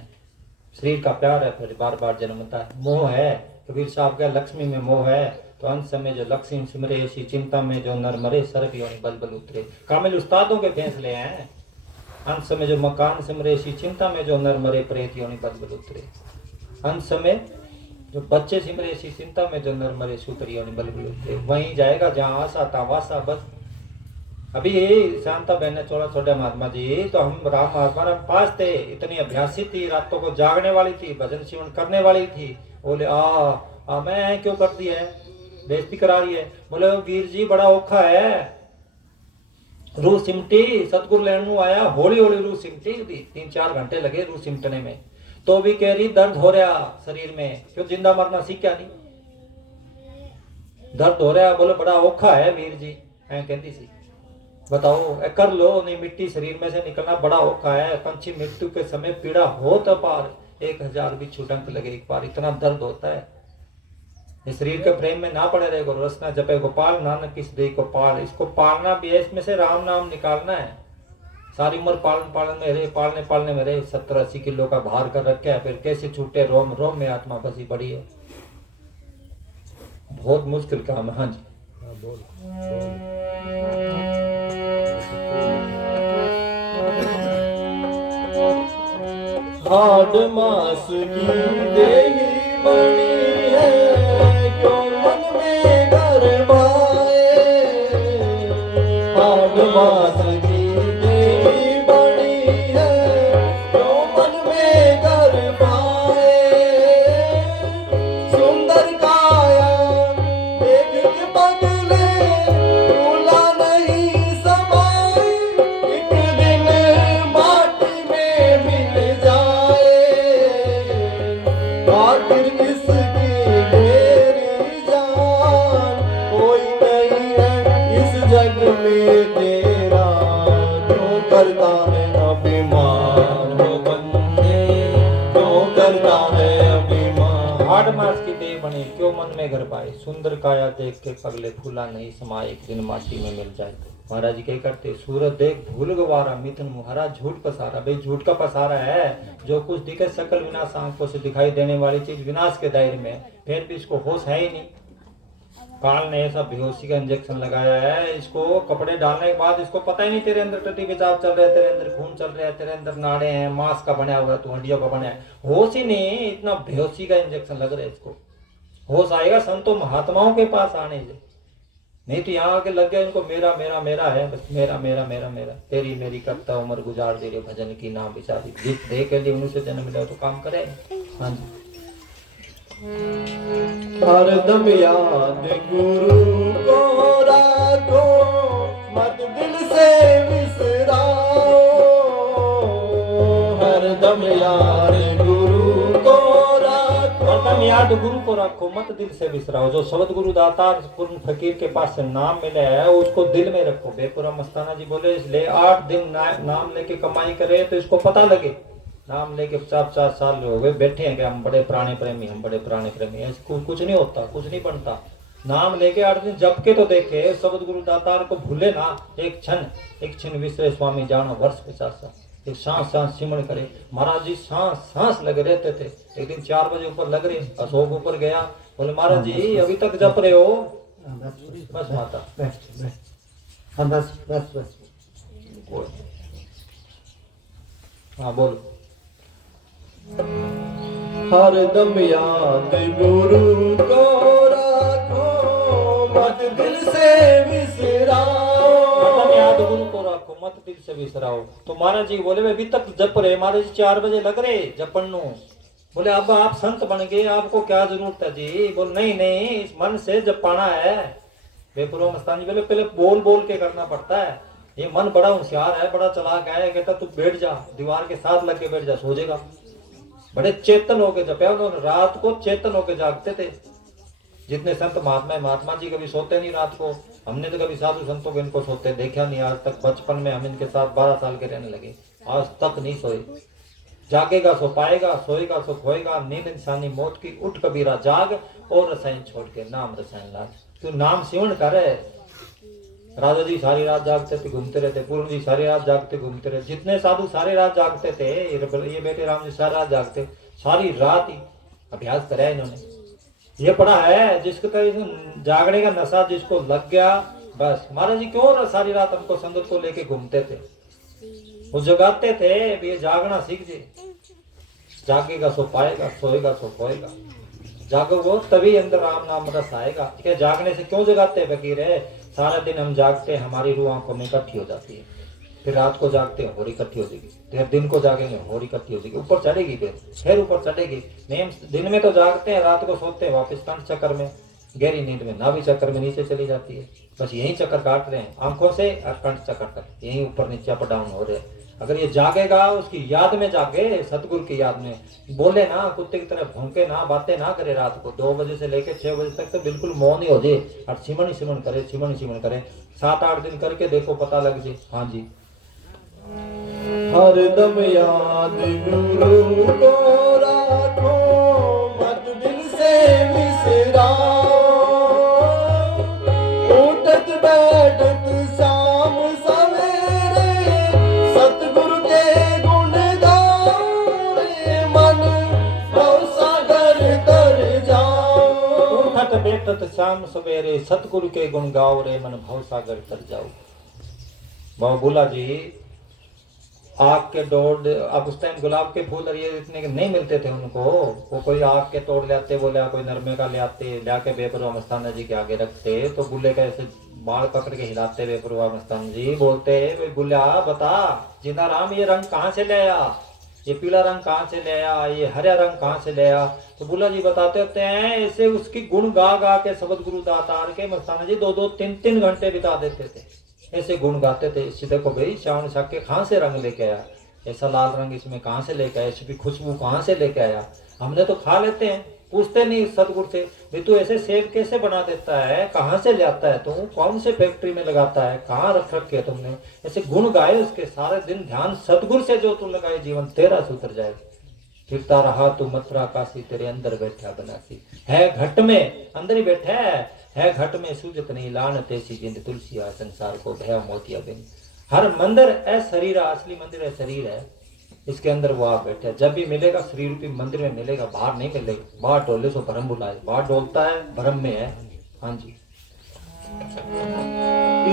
शरीर का प्यार है, फिर बार बार जन्मता है। मोह है, कबीर साहब का लक्ष्मी में मोह है, तो अंत समय जो लक्ष्मी सिमरे, ऐसी चिंता में जो नर मरे, सर्प योनि बल बल उतरे। कामिल उस्तादों के फैसले हैं। अंत समय जो मकान सिमरे, ऐसी चिंता में जो नर मरे, प्रेत योनि बल बल उतरे। अंत समय जो बच्चे सिमरे, ऐसी चिंता में जो नर मरे, सूत्र योनि बल बल उतरे। वहीं जाएगा जहाँ आशा था वासा बस। अभी ये शांता बहन ने छोड़ा महात्मा जी, तो हम राम महात्मा हम पास थे, इतनी अभ्यासी थी, रातों को जागने वाली थी, भजन शिवन करने वाली थी। बोले मैं क्यों कर दी है, बेइज्जती करा रही है। बोले वीर जी बड़ा औखा है, रूह सिमटी, सतगुरु लेने आया, हौली हौली रूह सिमटी, 3-4 घंटे लगे रूह सिमटने में, तो भी कह रही दर्द हो रहा शरीर में, क्यों जिंदा मरना सीखा नहीं, दर्द हो रहा। बोले बड़ा औखा है वीर जी, कहती सी, बताओ कर लो, नहीं मिट्टी शरीर में से निकलना बड़ा औखा है। पंछी मृत्यु के समय पीड़ा हो तो पार, 1000 बिच्छू डंक लगे एक बार, इतना दर्द होता है। इस शरीर के प्रेम में ना पड़े रहे, रसना जपे गोपाल, नानक किस दे को पाल। इसको पालना भी है, इसमें से राम नाम निकालना है। सारी उम्र पालन में रहे, पालने में रहे, 70-80 किलो का भार कर रखे है, फिर कैसे छूटे रोम रोम में आत्मा बसी पड़ी है। बहुत मुश्किल काम है। हाँ जी हाड मास की देही बनी है, क्यों मन में गर्व आए। हाड मास की देही बनी है, क्यों मन में गर्व आए। सुंदर काया देख के बदले, भूला नहीं समय, एक दिन माटी में मिल जाए। आखिर इसकी मेरी जान, कोई नहीं है इस जग में तेरा, क्यों करता है अभिमान वो बंदे, क्यों करता है अभिमान। हाड मास की देह बनी, क्यों मन में घर पाए। सुंदर काया देख के पगले, फूला नहीं समाए, एक दिन माटी में मिल जाए। महाराज जी क्या करते, सूरत देख भूल गवारा, मिथुन मुहारा झूठ पसारा। भाई झूठ का पसारा है, जो कुछ दिखे सकल विनाश, आंखों से दिखाई देने वाली चीज विनाश के दायरे में, फिर भी इसको होश है ही नहीं। काल ने ऐसा बेहोशी का इंजेक्शन लगाया है, इसको कपड़े डालने के बाद इसको पता ही नहीं तेरे अंदर टट्टी पेशाब चल रहा है, तेरे अंदर खून चल रहा है, तेरे अंदर नाड़े हैं, मांस का बना हुआ है, तू हड्डियों का बना है। होश ही नहीं, इतना बेहोशी का इंजेक्शन लग रहा है इसको। होश आएगा संतों महात्माओं के पास आने से, नहीं तो यहाँ आके लग गया इनको मेरा मेरा मेरा है, बस मेरा मेरा मेरा मेरा, तेरी मेरी करता उम्र गुजार दे रहे भजन की नाम बिचारी। जिस देह के लिए उन्हीं से जन्म मिला तो काम करे। हाँ जी। हरदम याद गुरु को राखो, मत दिल से विसराओ। हरदम याद गुरु को राखो, हरदम याद गुरु को रखो, मत दिल से विसराओ। जो शब्द गुरु दातार पूर्ण फकीर के पास से नाम मिला है, उसको दिल में रखो। बेपुरा मस्ताना जी बोले, इसलिए 8 दिन नाम लेके कमाई करे तो इसको पता लगे। नाम लेके 50 साल हो गए, बैठे हैं कि हम बड़े पुराने प्रेमी, हम बड़े पुराने प्रेमी। ऐसे कुछ नहीं होता, कुछ नहीं बनता। नाम लेके 8 दिन जप के तो देखे। शब्द गुरु दातार को भूले ना, एक क्षण विसरे स्वामी जानो वर्ष 50। एक सांस सांस सिमरण करे। महाराज जी सांस सांस लगे रहते थे। एक दिन 4 बजे ऊपर लग रहे, अशोक ऊपर गया, बोले महाराज जी अभी तक जप रहे हो? बस माता बस हाँ बोलो। हरदम याद गुरु को राखो, मत दिल से विसराओ। हरदम याद गुरु को रखो, मत दिल से विसराओ। तो महाराज जी बोले अभी तक जप रहे। महाराज जी 4 बजे लग रहे जपन नु। बोले अब आप संत बन गए, आपको क्या जरूरत है जी? बोले नहीं इस मन से जपाना है। बेपुरो मस्तान जी बोले पहले बोल बोल के करना पड़ता है। ये मन बड़ा होशियार है, बड़ा चालाक है। कहता तू बैठ जा, दीवार के साथ लग के बैठ जा, सो जाएगा। बड़े चेतन होके जपया उन्होंने, रात को चेतन होके जागते थे। जितने संत महात्मा जी कभी सोते नहीं रात को। हमने तो कभी साधु संतों को इनको सोते देखा नहीं आज तक। बचपन में हम इनके साथ 12 साल के रहने लगे, आज तक नहीं सोए। जागेगा सो पाएगा, सोएगा सो खोएगा। नींद इंसानी मौत की, उठ कबीरा जाग और रसायन छोड़ के नाम रसायन लाज। तू नाम सिमरण करे। राजा जी सारी रात जागते थे, घूमते रहते। पूर्ण जी सारी रात जागते घूमते रहते। जितने साधु सारी रात जागते थे, ये बेटे राम जी सारी रात जागते, सारी रात ही अभ्यास कराया इन्होंने। ये पढ़ा है जिसको जागने का नशा जिसको लग गया, बस। महाराज जी क्यों सारी रात हमको संगत को लेके घूमते थे, वो जगाते थे ये जागना सीख जे। जागेगा सो पाएगा, सोएगा सो खोएगा। जागोगे तभी अंदर राम नाम रस आएगा। क्या जागने से क्यों जगाते फकीर है? सारा दिन हम जागते, हमारी रूह आंखों में इकट्ठी हो जाती है। फिर रात को जागते हैं, होरी इकट्ठी हो जाएगी। फिर दिन को जागेंगे, होरी इकट्ठी हो जाएगी, ऊपर चढ़ेगी, फिर ऊपर चढ़ेगी। नेम दिन में तो जागते हैं, रात को सोते हैं, वापस कंठ चक्कर में, गहरी नींद में, नाभि चक्कर में नीचे चली जाती है। बस यही चक्कर काट रहे हैं, आंखों से और कंठ चक्कर तक, यही ऊपर नीचे अप डाउन हो रहे हैं। अगर ये जागेगा, उसकी याद में जागे, सतगुरु की याद में, बोले ना, कुत्ते की तरह भौंके ना, बातें ना करे। रात को 2 बजे से लेकर 6 बजे तक तो बिल्कुल मौन ही हो जाए और सिमरण करे, सिमरण करे। 7-8 दिन करके देखो, पता लग जाए। हाँ जी। हरदम याद गुरु को राखो, मत दिल से विसराओ। उठत बैठत शाम सवेरे, सतगुरु के गुण गाओ। रे मन भव सागर तर जाओ। उठत भेटत शाम सवेरे, सतगुरु के गुण गाओ रे मन भव सागर तर जाओ। बाबा बुला जी आग के तोड़, अब उस टाइम गुलाब के फूल और ये इतने के नहीं मिलते थे उनको, वो कोई आग के तोड़ ले आते, बोले कोई नरमे का ले आते, लाके बेपरवा मस्ताना जी के आगे रखते, तो बुल्ले का ऐसे बाल पकड़ के हिलाते बेपरवा मस्ताना जी, बोलते बुल्ला बता जिंदा राम ये रंग कहाँ से ले आया, ये पीला रंग कहाँ से ले आया, ये हरा रंग कहाँ से ले आया। तो बुल्ला जी बताते होते हैं ऐसे उसकी गुण गा गा के शब्द गुरु दातार के मस्ताना जी 2-2 3-3 घंटे बिता देते थे, ऐसे गुण गाते थे। इसी देखो भाई श्रावण शाख के कहाँ से रंग लेके आया, ऐसा लाल रंग इसमें कहाँ से लेके आया, इसकी खुशबू कहाँ से लेके आया। हमने तो खा लेते हैं, पूछते नहीं सतगुरु से भाई तू ऐसे सेब कैसे बना देता है, कहाँ से ले आता है तू, कौन से फैक्ट्री में लगाता है, कहाँ रख रखे है तुमने। ऐसे गुण गाए उसके, सारे दिन ध्यान सतगुरु से जो तू लगाए जीवन तेरा सुधर जाए। फिरता रहा तू मथुरा काशी तेरे अंदर बैठा बनासी, है घट में अंदर ही बैठा है घट में सूझत नहीं लान तेसी जिंद तुलसी आ संसार को भया मोतिया बिन। हर मंदिर है शरीर, असली मंदिर है शरीर है, इसके अंदर वो आप बैठे। जब भी मिलेगा शरीर रूपी मंदिर में मिलेगा, बाहर नहीं मिलेगा। बाहर डोले सो भरम बुलाए, बाहर डोलता है भरम में है। हाँ जी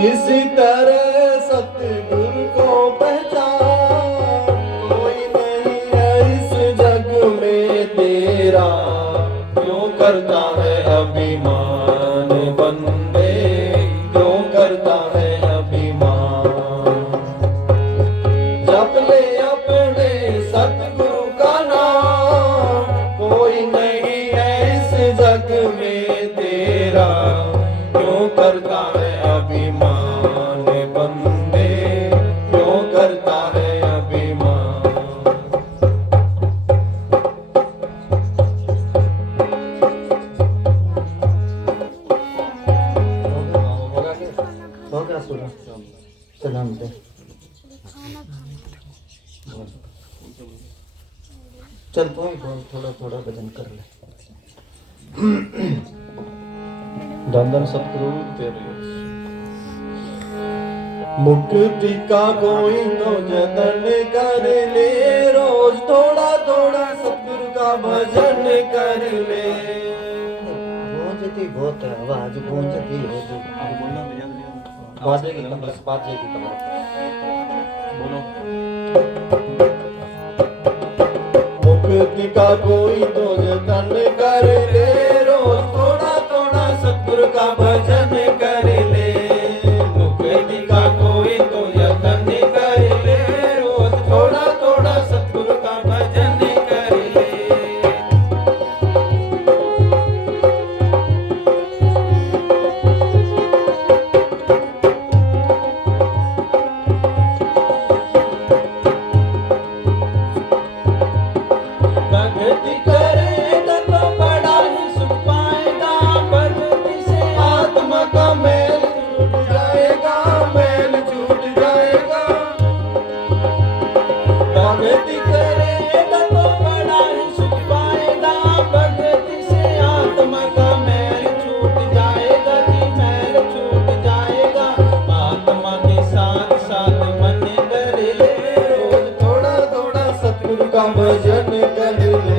इसी तरह सतगुरु को पहचान, कोई नहीं है इस जग में तेरा, क्यों करता है अभिमान बंदे, क्यों करता है अभिमान। जप ले अपने सतगुरु का नाम, कोई नहीं है इस जग में तेरा, क्यों करता है अभिमान बंदे, क्यों करता है अभिमान। हो गया पूरा, सलाम दे। चल तू ही बोल, थोड़ा थोड़ा भजन कर ले। धन धन सतगुरु तेरे। मुक्ति का कोई तो जतन कर ले, रोज थोड़ा थोड़ा सतगुरु का भजन कर ले। गूंजती बहुत है आवाज, गूंजती होगी। बाजेगी कमर, बाजेगी कमर। मुक्ति का कोई तो जतन कर ले, रोज थोड़ा थोड़ा सतगुरु का भजन कर ले। मुक्ति का कोई तो जतन कर ले, रोज थोड़ा थोड़ा सतगुरु का भजन कर ले। भक्ति करेगा तो बड़ा ही सुख पाएगा, भक्ति से आत्मा का मैल छूट जाएगा, मैल छूट जाएगा। भक्ति करेगा तो बड़ा ही सुख पाएगा, भक्ति से आत्मा का मैल छूट जाएगा जी, मैल छूट जाएगा। आत्मा के साथ साथ मन कर ले, रोज थोड़ा थोड़ा सतगुरु का भजन कर ले।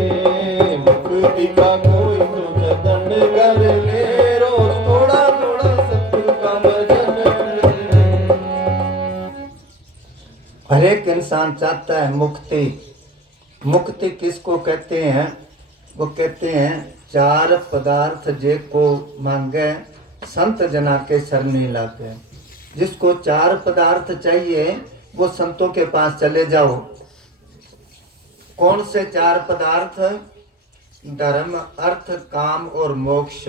मुक्ति का कोई तो जतन कर ले, रोज थोड़ा थोड़ा सतगुरु का भजन कर ले। हर एक इंसान चाहता है मुक्ति। मुक्ति किसको कहते हैं? वो कहते हैं 4 पदार्थ जे को मांगे, संत जना के शरणी लागे। जिसको 4 पदार्थ चाहिए वो संतों के पास चले जाओ। कौन से 4 पदार्थ? धर्म, अर्थ, काम और मोक्ष।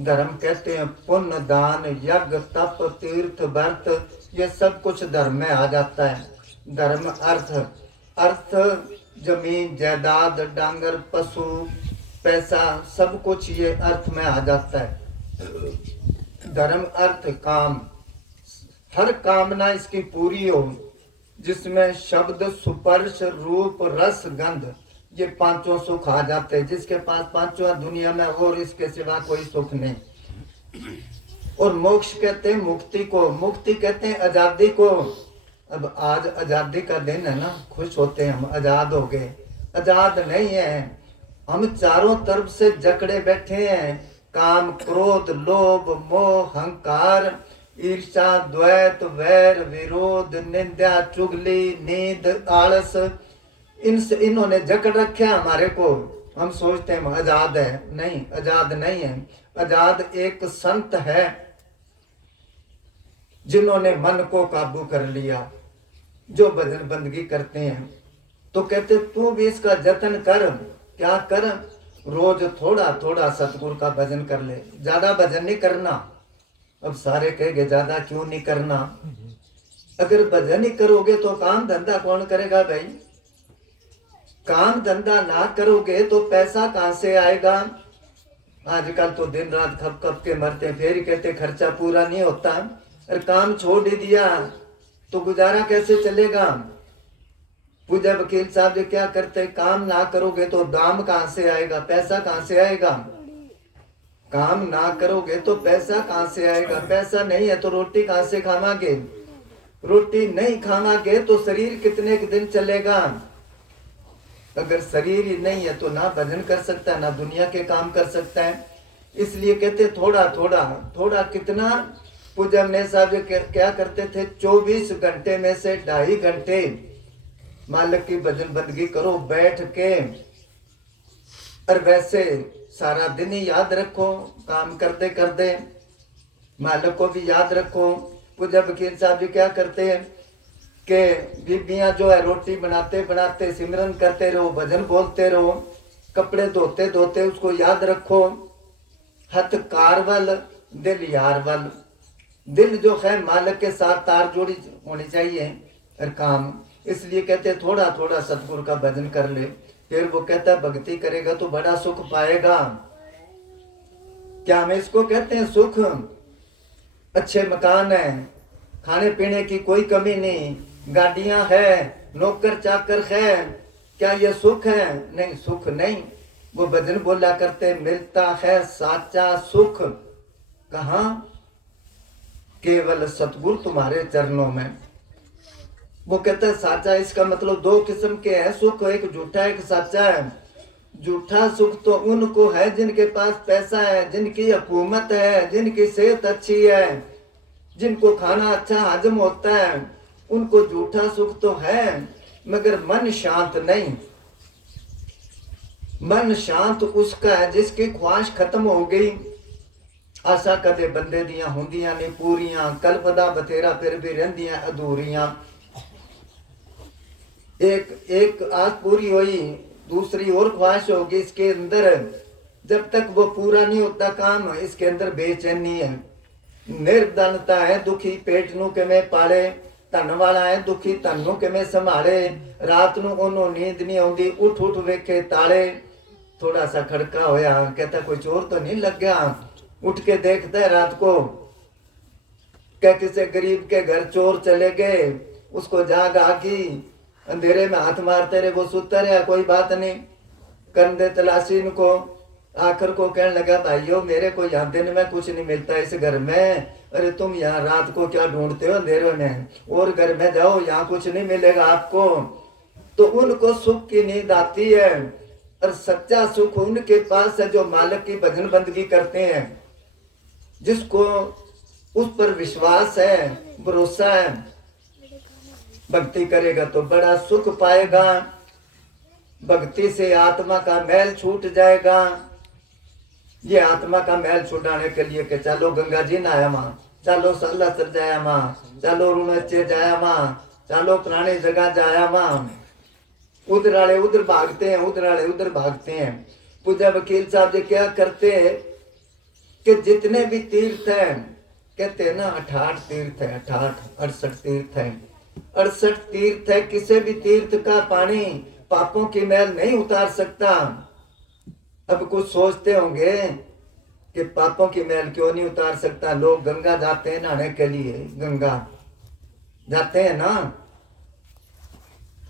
धर्म कहते हैं पुण्य, दान, यज्ञ, तप, तीर्थ, व्रत, ये सब कुछ धर्म में आ जाता है। धर्म, अर्थ जमीन, जायदाद, डांगर, पशु, पैसा, सब कुछ ये अर्थ में आ जाता है। धर्म, अर्थ, काम, हर कामना इसकी पूरी हो, जिसमें शब्द, स्पर्श, रूप, रस, गंध, ये 5 सुख आ जाते हैं। जिसके पास 5 दुनिया में और इसके सिवा कोई सुख नहीं। और मोक्ष कहते हैं मुक्ति को, मुक्ति कहते हैं आजादी को। अब आज आजादी का दिन है ना, खुश होते हैं हम, आजाद हो गए। आजाद नहीं है, हम चारों तरफ से जकड़े बैठे हैं। काम क्रोध लोभ मोह अहंकार ईर्षा द्वैत वैर विरोध निंदा चुगली नींद आलस इन्होंने जकड़ रखे हमारे को। हम सोचते हैं हम आजाद है, नहीं आजाद नहीं है। आजाद एक संत है जिन्होंने मन को काबू कर लिया, जो भजन बंदगी करते हैं। तो कहते तू भी इसका जतन कर। क्या कर? रोज थोड़ा थोड़ा सतगुरु का भजन कर ले, ज्यादा भजन नहीं करना। अब सारे कहेंगे ज्यादा क्यों नहीं करना? अगर भजन ही करोगे तो काम धंधा कौन करेगा भाई? काम धंधा ना करोगे तो पैसा कहां से आएगा? आजकल तो दिन रात खप खप के मरते, फिर कहते खर्चा पूरा नहीं होता। और काम छोड़ ही दिया तो गुजारा कैसे चलेगा? पूजा वकील साहब जी क्या करते? काम ना करोगे तो दाम कहां से आएगा? पैसा कहां से आएगा? काम ना करोगे तो पैसा कहां से आएगा? पैसा नहीं है तो रोटी कहां से खावांगे? रोटी नहीं खावांगे तो शरीर कितने दिन चलेगा? अगर शरीर ही नहीं है तो ना भजन कर सकता है, ना दुनिया के काम कर सकता है। इसलिए कहते थोड़ा थोड़ा थोड़ा कितना? पूजा में साहब जी क्या करते थे? 24 घंटे में से 2.5 घंटे मालिक की भजन बंदगी करो बैठ के। और वैसे सारा दिन ही याद रखो, काम करते करते मालिक को भी याद रखो। पूजा वकील साहब जी क्या करते हैं कि बीबियां जो है रोटी बनाते बनाते सिमरन करते रहो, भजन बोलते रहो, कपड़े धोते धोते उसको याद रखो। हथ कार वल दिल यार वल। दिल जो है मालिक के साथ तार जोड़ी होनी चाहिए और काम। इसलिए कहते थोड़ा थोड़ा सतगुरु का भजन कर ले। फिर वो कहता है भक्ति करेगा तो बड़ा सुख पाएगा। क्या हम इसको कहते हैं सुख? अच्छे मकान है, खाने पीने की कोई कमी नहीं, गाड़ियां है, नौकर चाकर है, क्या ये सुख है? नहीं, सुख नहीं। वो भजन बोला करते मिलता है साचा सुख कहाँ? केवल सतगुरु तुम्हारे चरणों में। वो कहता है साचा, इसका मतलब 2 किस्म के हैं सुख, एक झूठा एक सच्चा है। झूठा सुख तो उनको है जिनके पास पैसा है, जिनकी हुकूमत है, जिनकी सेहत अच्छी है, जिनको खाना अच्छा हजम होता है, उनको झूठा सुख तो है। मगर मन शांत नहीं। मन शांत उसका है जिसकी ख्वाहिश खत्म हो गई। आशा कदे बंदे दियां हुंदियां नहीं पूरियां, कल्पदा बथेरा फिर भी रहंदियां अधूरियां। एक आस पूरी हुई, दूसरी और ख्वाहिश होगी इसके अंदर। जब तक वो पूरा नहीं होता काम, इसके अंदर बेचैनी है। निर्धनता है दुखी पेट नू किवें पाले, धन वाला है दुखी धन नू किवें संभाले। रात नू ओनू नींद नहीं आउंदी, उठ उठ वेखे ताले। थोड़ा सा खड़का होया, कहता कोई चोर तो नहीं लग गया। उठ के देखता है रात को, क्या किसी गरीब के घर चोर चले गए। उसको जाग आगी, अंधेरे में हाथ मारते रहे, वो सुता रहा, कोई बात नहीं। कर दे तलाशी इनको। आखिर को कहने लगा भाइयों मेरे को यहाँ दिन में कुछ नहीं मिलता इस घर में, अरे तुम यहाँ रात को क्या ढूंढते हो अंधेरे में? और घर में जाओ, यहाँ कुछ नहीं मिलेगा आपको। तो उनको सुख की नींद आती है। और सच्चा सुख उनके पास है जो मालिक की भजन बंदगी करते हैं, जिसको उस पर विश्वास है, भरोसा है। भक्ति करेगा तो बड़ा सुख पाएगा। भक्ति से आत्मा का मैल छूट जाएगा। ये आत्मा का मैल छुड़ाने के लिए कि चलो गंगा जी नहाया मां, चलो सालासर जाया मां, चलो रुणचे जाया मां, चलो पुरानी जगह जाया मां। उधर वाले उधर भागते हैं, उधर वाले उधर भागते हैं। पूजा वकील साहब जी क्या करते हैं कि जितने भी तीर्थ हैं, कहते हैं ना 68 तीर्थ है, 68 तीर्थ है। 68 तीर्थ है, किसी भी तीर्थ का पानी पापों की मैल नहीं उतार सकता। अब कुछ सोचते होंगे कि पापों की मैल क्यों नहीं उतार सकता? लोग गंगा जाते हैं नहाने के लिए, गंगा जाते हैं ना।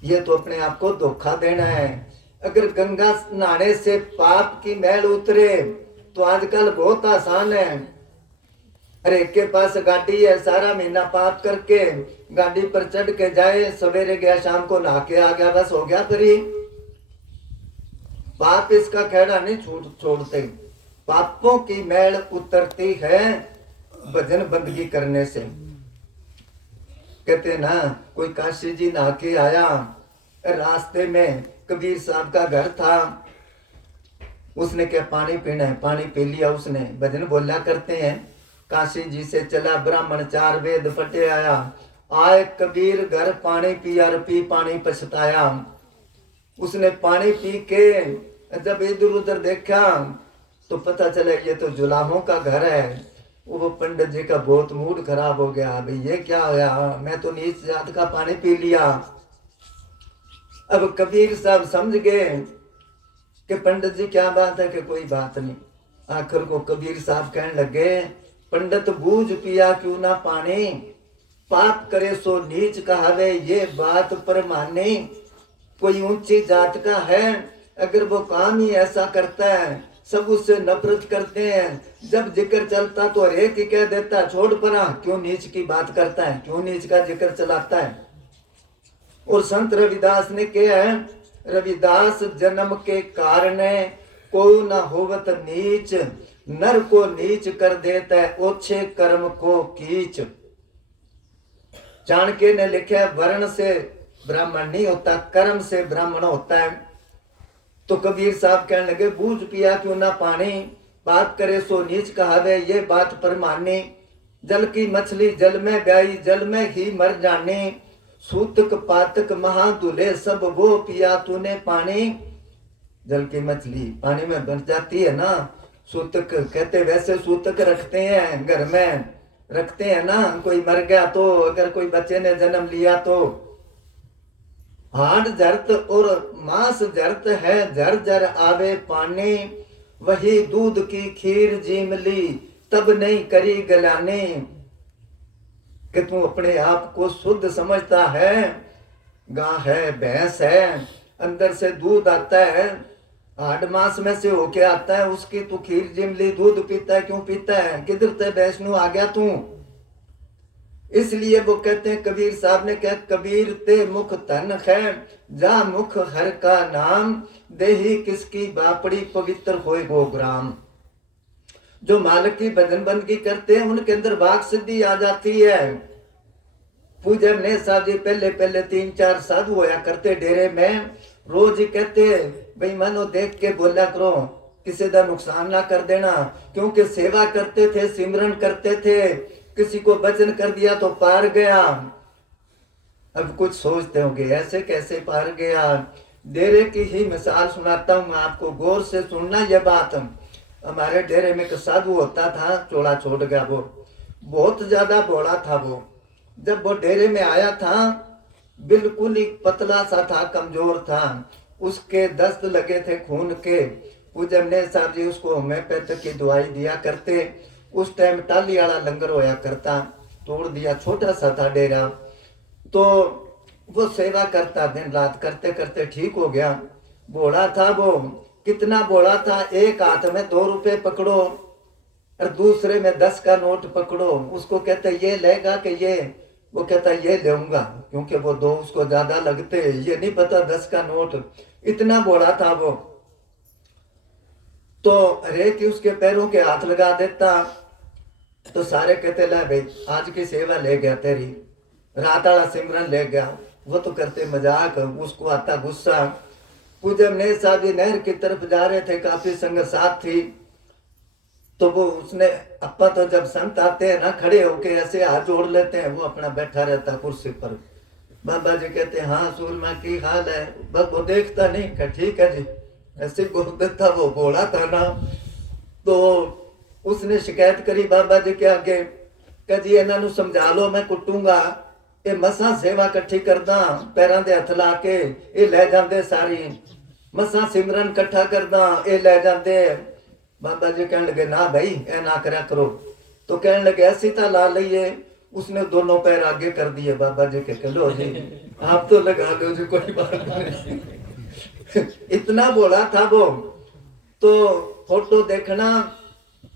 ये तो अपने आप को धोखा देना है। अगर गंगा नहाने से पाप की मैल उतरे तो आजकल बहुत आसान है। अरे एक के पास गाड़ी है, सारा महीना पाप करके गाड़ी पर चढ़ के जाए, सवेरे गया शाम को नहा के आ गया, बस हो गया फ्री। पाप इसका खेड़ा नहीं छोड़ते। पापों की मैल उतरती है भजन बंदगी करने से। कहते ना, कोई काशी जी नहा के आया, रास्ते में कबीर साहब का घर था, उसने क्या पानी पीना है, पानी पी लिया उसने। भजन बोला करते हैं, काशी जी से चला ब्राह्मण 4 वेद पटे आया, आए कबीर घर पानी पिया पी पानी पछताया। उसने पानी पी के जब इधर उधर देखा तो पता चला ये तो जुलाहों का घर है। वो पंडित जी का बहुत मूड खराब हो गया, भाई ये क्या होया, मैं तो नीच जात का पानी पी लिया। अब कबीर साहब समझ गए कि पंडित जी क्या बात है, कि कोई बात नहीं। आखिर को कबीर साहब कहने लगे, पंडित बूझ पिया क्यों ना पानी, पाप करे सो नीच कहावे ये बात पर माने। कोई ऊंची जात का है, अगर वो काम ही ऐसा करता है, सब उससे नफरत करते हैं, जब जिक्र चलता तो हर एक ही कह देता छोड़ परा, क्यों नीच की बात करता है, क्यों नीच का जिक्र चलाता है। और संत रविदास ने क्या है, रविदास जन्म के कारण को न होवत नीच, नर को नीच कर देता है ओछे कर्म को कीच। चाणक्य ने लिखा, वर्ण से ब्राह्मण नहीं होता, कर्म से ब्राह्मण होता है। तो कबीर साहब कहने लगे, बूझ पिया क्यों ना पानी, पाप करे सो नीच कहावे ये बात पर मानी। जल की मछली जल में ब्याई जल में ही मर जानी, सूतक पातक महादुले सब वो पिया तूने पानी। जल की मछली पानी में बन जाती है ना, सूतक कहते, वैसे सूतक रखते हैं घर में, रखते हैं ना, कोई मर गया तो, अगर कोई बच्चे ने जन्म लिया तो। हाड जरत और मांस जरत है, जर जर आवे पानी, वही दूध की खीर जीमली तब नहीं करी गलानी। कि तू अपने आप को शुद्ध समझता है, गां है भैंस है, अंदर से दूध आता है, हाड मांस में से होके आता है, उसकी तू खीर जिमली दूध पीता है, क्यों पीता है, किधर ते वैष्णु आ गया तू। इसलिए वो कहते हैं, कबीर साहब ने कहा, कबीर ते मुख तन है, जा मुख हर का नाम, देही किसकी बापड़ी पवित्र होए गो ग्राम। जो मालिक की भजन बंदगी करते हैं उनके अंदर भाग सिद्धि आ जाती है। पूजन ने साहब जी पहले 3-4 साधु होया करते डेरे में, रोज ही कहते भाई मानो देख के बोला करो, किसी का नुकसान ना कर देना, क्योंकि सेवा करते थे, सिमरन करते थे, किसी को वचन कर दिया तो पार गया। अब कुछ सोचते होंगे ऐसे कैसे पार गया। डेरे की ही मिसाल सुनाता हूँ आपको, गौर से सुनना यह बात। हमारे डेरे में एक साधु होता था, चोला छोड़ गया, वो बहुत ज्यादा बोला था। वो जब वो डेरे में आया था बिल्कुल ही पतला सा था, कमजोर था, उसके दस्त लगे थे खून के। पूजन साहब जी उसको होम्योपैथिक की दवाई दिया करते। उस टाइम टाली वाला लंगर होया करता, तोड़ दिया, छोटा सा था डेरा, तो वो सेवा करता, दिन रात करते करते ठीक हो गया। बोला था वो, कितना बोला था, एक हाथ में 2 रुपए पकड़ो और दूसरे में 10 का नोट पकड़ो। उसको कहते ये लेगा कि ये, वो कहता ये लेऊंगा, क्योंकि वो 2 उसको ज्यादा लगते, ये नहीं पता 10 का नोट। इतना बोला था वो। तो हरेक उसके पैरों के हाथ लगा देता, तो सारे कहते ला भाई आज की सेवा ले गया तेरी, रात वाला सिमरन ले गया। वो तो करते मजाक, उसको आता गुस्सा। पूजन ने साहब जी नहर की तरफ जा रहे थे, काफी संगत साथ थी, तो वो उसने अपा तो जब संत आते हैं ना, खड़े होके ऐसे हाथ जोड़ लेते हैं, वो अपना बैठा रहता कुर्सी पर। बाबा जी कहते हैं हाँ सूरमा की हाल है, बस वो देखता नहीं, कहा ठीक है जी, ऐसे बोल देता। वो बोला था ना, तो उसने शिकायत करी बाबा जी के आगे, कह जी इन्हों समझा लो, मैं कुटूंगा, ये मसा सेवा कट्ठी करदा, पैरों दे हथ ला के ये ले जाते सारी, मसा सिमरन कट्ठा करदा ये ले जाते। बाबा जी कहने लगे ना भाई ए ना करा करो। तो कहने लगे ऐसी तो ला लीए। उसने दोनों पैर आगे कर दिए। बाबा जी के लो जी आप तो लगा लो जी, कोई बात नहीं। इतना बोला था वो। तो फोटो देखना,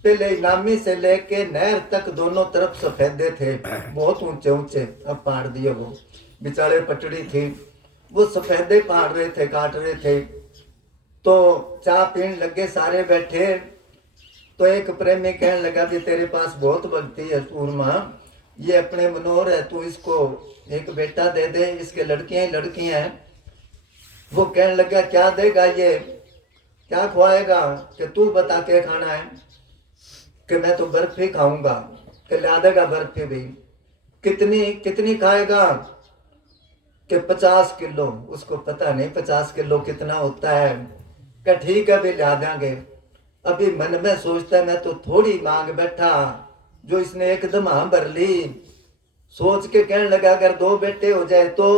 पहले इनामी से लेके नहर तक दोनों तरफ सफेदे थे, बहुत ऊंचे ऊंचे, अब पाड़ दिए वो, बिचारे पटड़ी थी, वो सफेदे पाड़ रहे थे, काट रहे थे। तो चाय पीने लगे, सारे बैठे। तो एक प्रेमी कहने लगा भी तेरे पास बहुत भक्ति है सूरमा, ये अपने मनोहर है, तू इसको एक बेटा दे दे, इसके लड़कियां ही लड़कियां हैं। वो कहने लगा क्या देगा ये, क्या खुआएगा, कि तू बता के खाना है, कि मैं तो बर्फी खाऊंगा, कि ला देगा बर्फी भी, कितनी कितनी खाएगा, कि 50 किलो। उसको पता नहीं 50 किलो कितना होता है, कि ठीक है भी ला देंगे। अभी मन में सोचता है मैं तो थोड़ी मांग बैठा, जो इसने एकदम हाँ भर ली। सोच के कहने लगा अगर 2 बेटे हो जाए तो,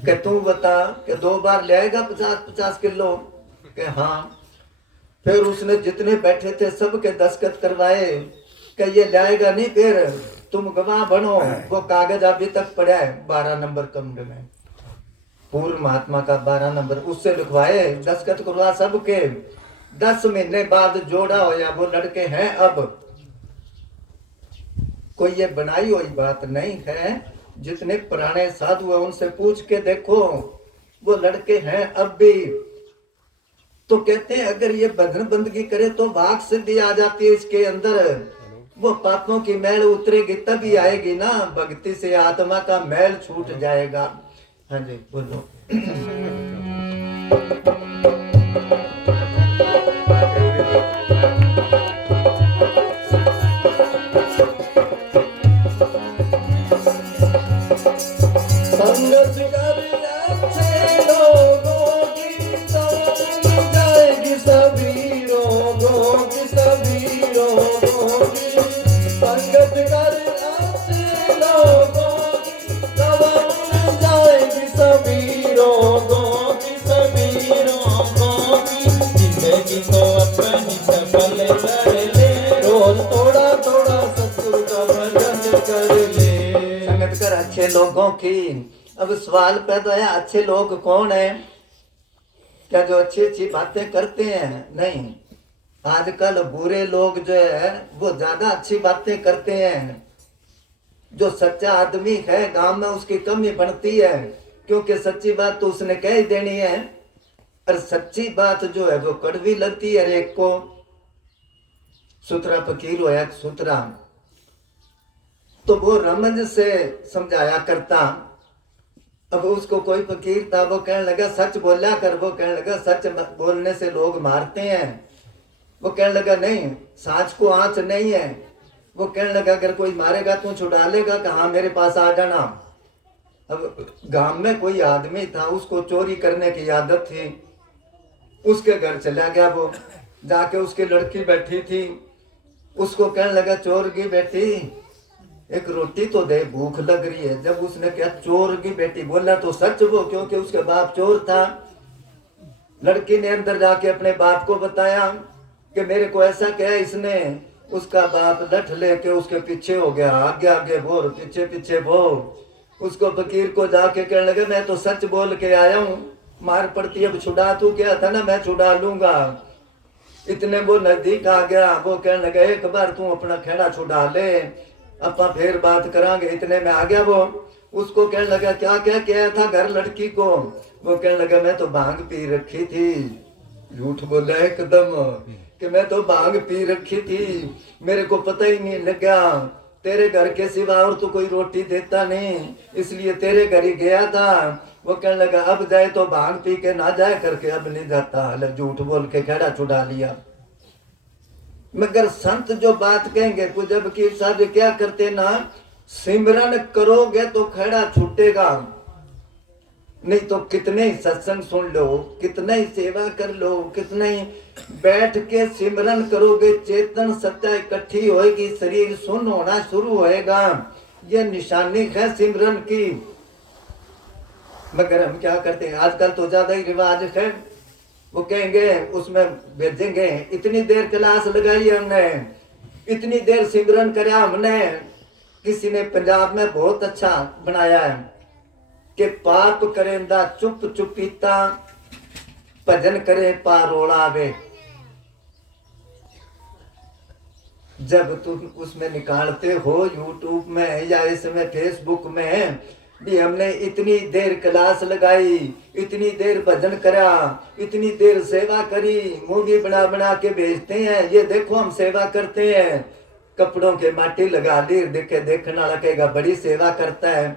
कि तू बता कि 2 बार ले आएगा 50 किलो, कि हाँ। फिर उसने जितने बैठे थे सबके दस्तखत करवाए कि ये लाएगा नहीं, फिर तुम गवाह बनो। वो कागज अभी तक पड़ा है 12 नंबर कमरे में, पूर्व महात्मा का 12 नंबर, उससे लिखवाए, दस्तखत करवा सबके। 10 महीने बाद जोड़ा होया, वो लड़के हैं अब। कोई ये बनाई हुई बात नहीं है, जितने पुराने साधु हैं उनसे पूछ के देखो, वो लड़के हैं अब भी। तो कहते हैं अगर ये भजन बंदगी करे तो वाक सिद्धि आ जाती है इसके अंदर, वो पापों की मैल उतरेगी तभी आएगी ना, भक्ति से आत्मा का मैल छूट जाएगा। हाँ जी बोलो। संगत कर अच्छे लोगों की तो मिल जाएगी सभी रोगों की, सभी रोगों की। संगत कर अच्छे लोगों की दवा मिल जाएगी सभी रोगों की, सभी रोगों की। जिंदगी को अपनी सफल कर ले, रोज थोड़ा थोड़ा सत्संग का भजन कर ले। संगत कर अच्छे लोगों की। अब सवाल पैदा है अच्छे लोग कौन है? क्या जो अच्छी अच्छी बातें करते हैं? नहीं, आजकल बुरे लोग जो है वो ज्यादा अच्छी बातें करते हैं। जो सच्चा आदमी है गांव में उसकी कमी बनती है, क्योंकि सच्ची बात तो उसने कह ही देनी है, और सच्ची बात जो है वो कड़वी लगती है हर एक को। सुतरा फकीर होया सुतरा, तो वो रमज से समझाया करता। अब उसको कोई फकीर था, वो कहने लगा सच बोला कर। वो कहने लगा सच बोलने से लोग मारते हैं। वो कहने लगा नहीं, सांच को आंच नहीं है। वो कहने लगा अगर कोई मारेगा तू छुड़ा लेगा, कि हाँ मेरे पास आ जाना। अब गांव में कोई आदमी था, उसको चोरी करने की आदत थी। उसके घर चला गया, वो जाके उसकी लड़की बैठी थी, उसको कहने लगा चोर की बेटी एक रोटी तो दे, भूख लग रही है। जब उसने क्या चोर की बेटी बोला तो सच वो, क्योंकि उसका बाप चोर था। लड़की ने अंदर जाके अपने बाप को बताया कि मेरे को ऐसा कहा इसने। उसका बाप लठ लेके उसके पीछे हो गया, आगे आगे बोल पीछे पीछे बोल। उसको फकीर को जाके कहने लगे मैं तो सच बोल के आया हूँ, मार पड़ती अब छुड़ा, तू क्या था ना मैं छुड़ा लूंगा। इतने वो नजदीक आ गया, वो कहने लगा एक बार तू अपना खेड़ा छुड़ा ले, अपा फिर बात करांगे। इतने में आ गया वो, उसको कहने लगा क्या क्या किया था घर लड़की को? वो कहने लगा मैं तो भांग पी रखी थी। झूठ बोला एकदम कि मैं तो भांग पी रखी थी, मेरे को पता ही नहीं लगा। तेरे घर के सिवा और तो कोई रोटी देता नहीं, इसलिए तेरे घर ही गया था। वो कहने लगा अब जाए तो भांग पी के ना जाए करके, अब नहीं जाता। अलग झूठ बोल के खेड़ा छुड़ा लिया। मगर संत जो बात कहेंगे, पूज्य फकीर साहब क्या करते ना, सिमरन करोगे तो खड़ा छूटेगा, नहीं तो कितने ही सत्संग सुन लो, कितने ही सेवा कर लो, कितने ही बैठ के सिमरन करोगे, चेतन सत्ता इकट्ठी होएगी, शरीर सुन्न होना शुरू होएगा। ये निशानी है सिमरन की। मगर हम क्या करते हैं, आजकल तो ज्यादा ही रिवाज है। वो कहेंगे उसमें भेजेंगे, इतनी देर क्लास लगाई हमने, इतनी देर सिमरन कराया हमने। किसी ने पंजाब में बहुत अच्छा बनाया है कि पाप करेंदा चुप चुपीता, भजन करे पारोड़ावे। जब तुम उसमें निकालते हो यूट्यूब में या इसमें फेसबुक में, भी हमने इतनी देर क्लास लगाई, इतनी देर भजन करा, इतनी देर सेवा करी, मूवी बना बना के भेजते हैं, ये देखो हम सेवा करते हैं, कपड़ों के माटी लगा दी, देखे देखने वाला कहेगा बड़ी सेवा करता है।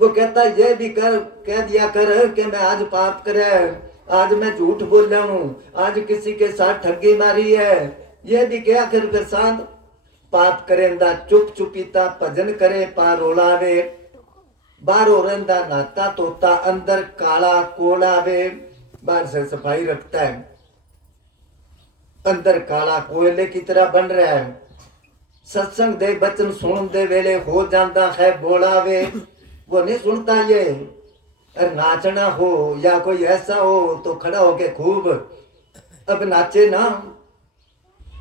वो कहता है ये भी कर, कह दिया कर कि मैं आज पाप करे, आज मैं झूठ बोला हूँ, आज किसी के साथ ठगी मारी है, ये भी क्या कर प्रसाद। पाप करेंदा चुप चुपीता भजन करे पा रोलावे, बाहरों रहंदा नाता तोता अंदर काला कोलावे। बाहर से सफाई रखता है, अंदर काला कोयले की तरह बन रहा है। सत्संग दे बचन सुन दे वेले हो जाता है बोलावे, वो नहीं सुनता ये। अरे नाचना हो या कोई ऐसा हो तो खड़ा होके खूब अब नाचे ना।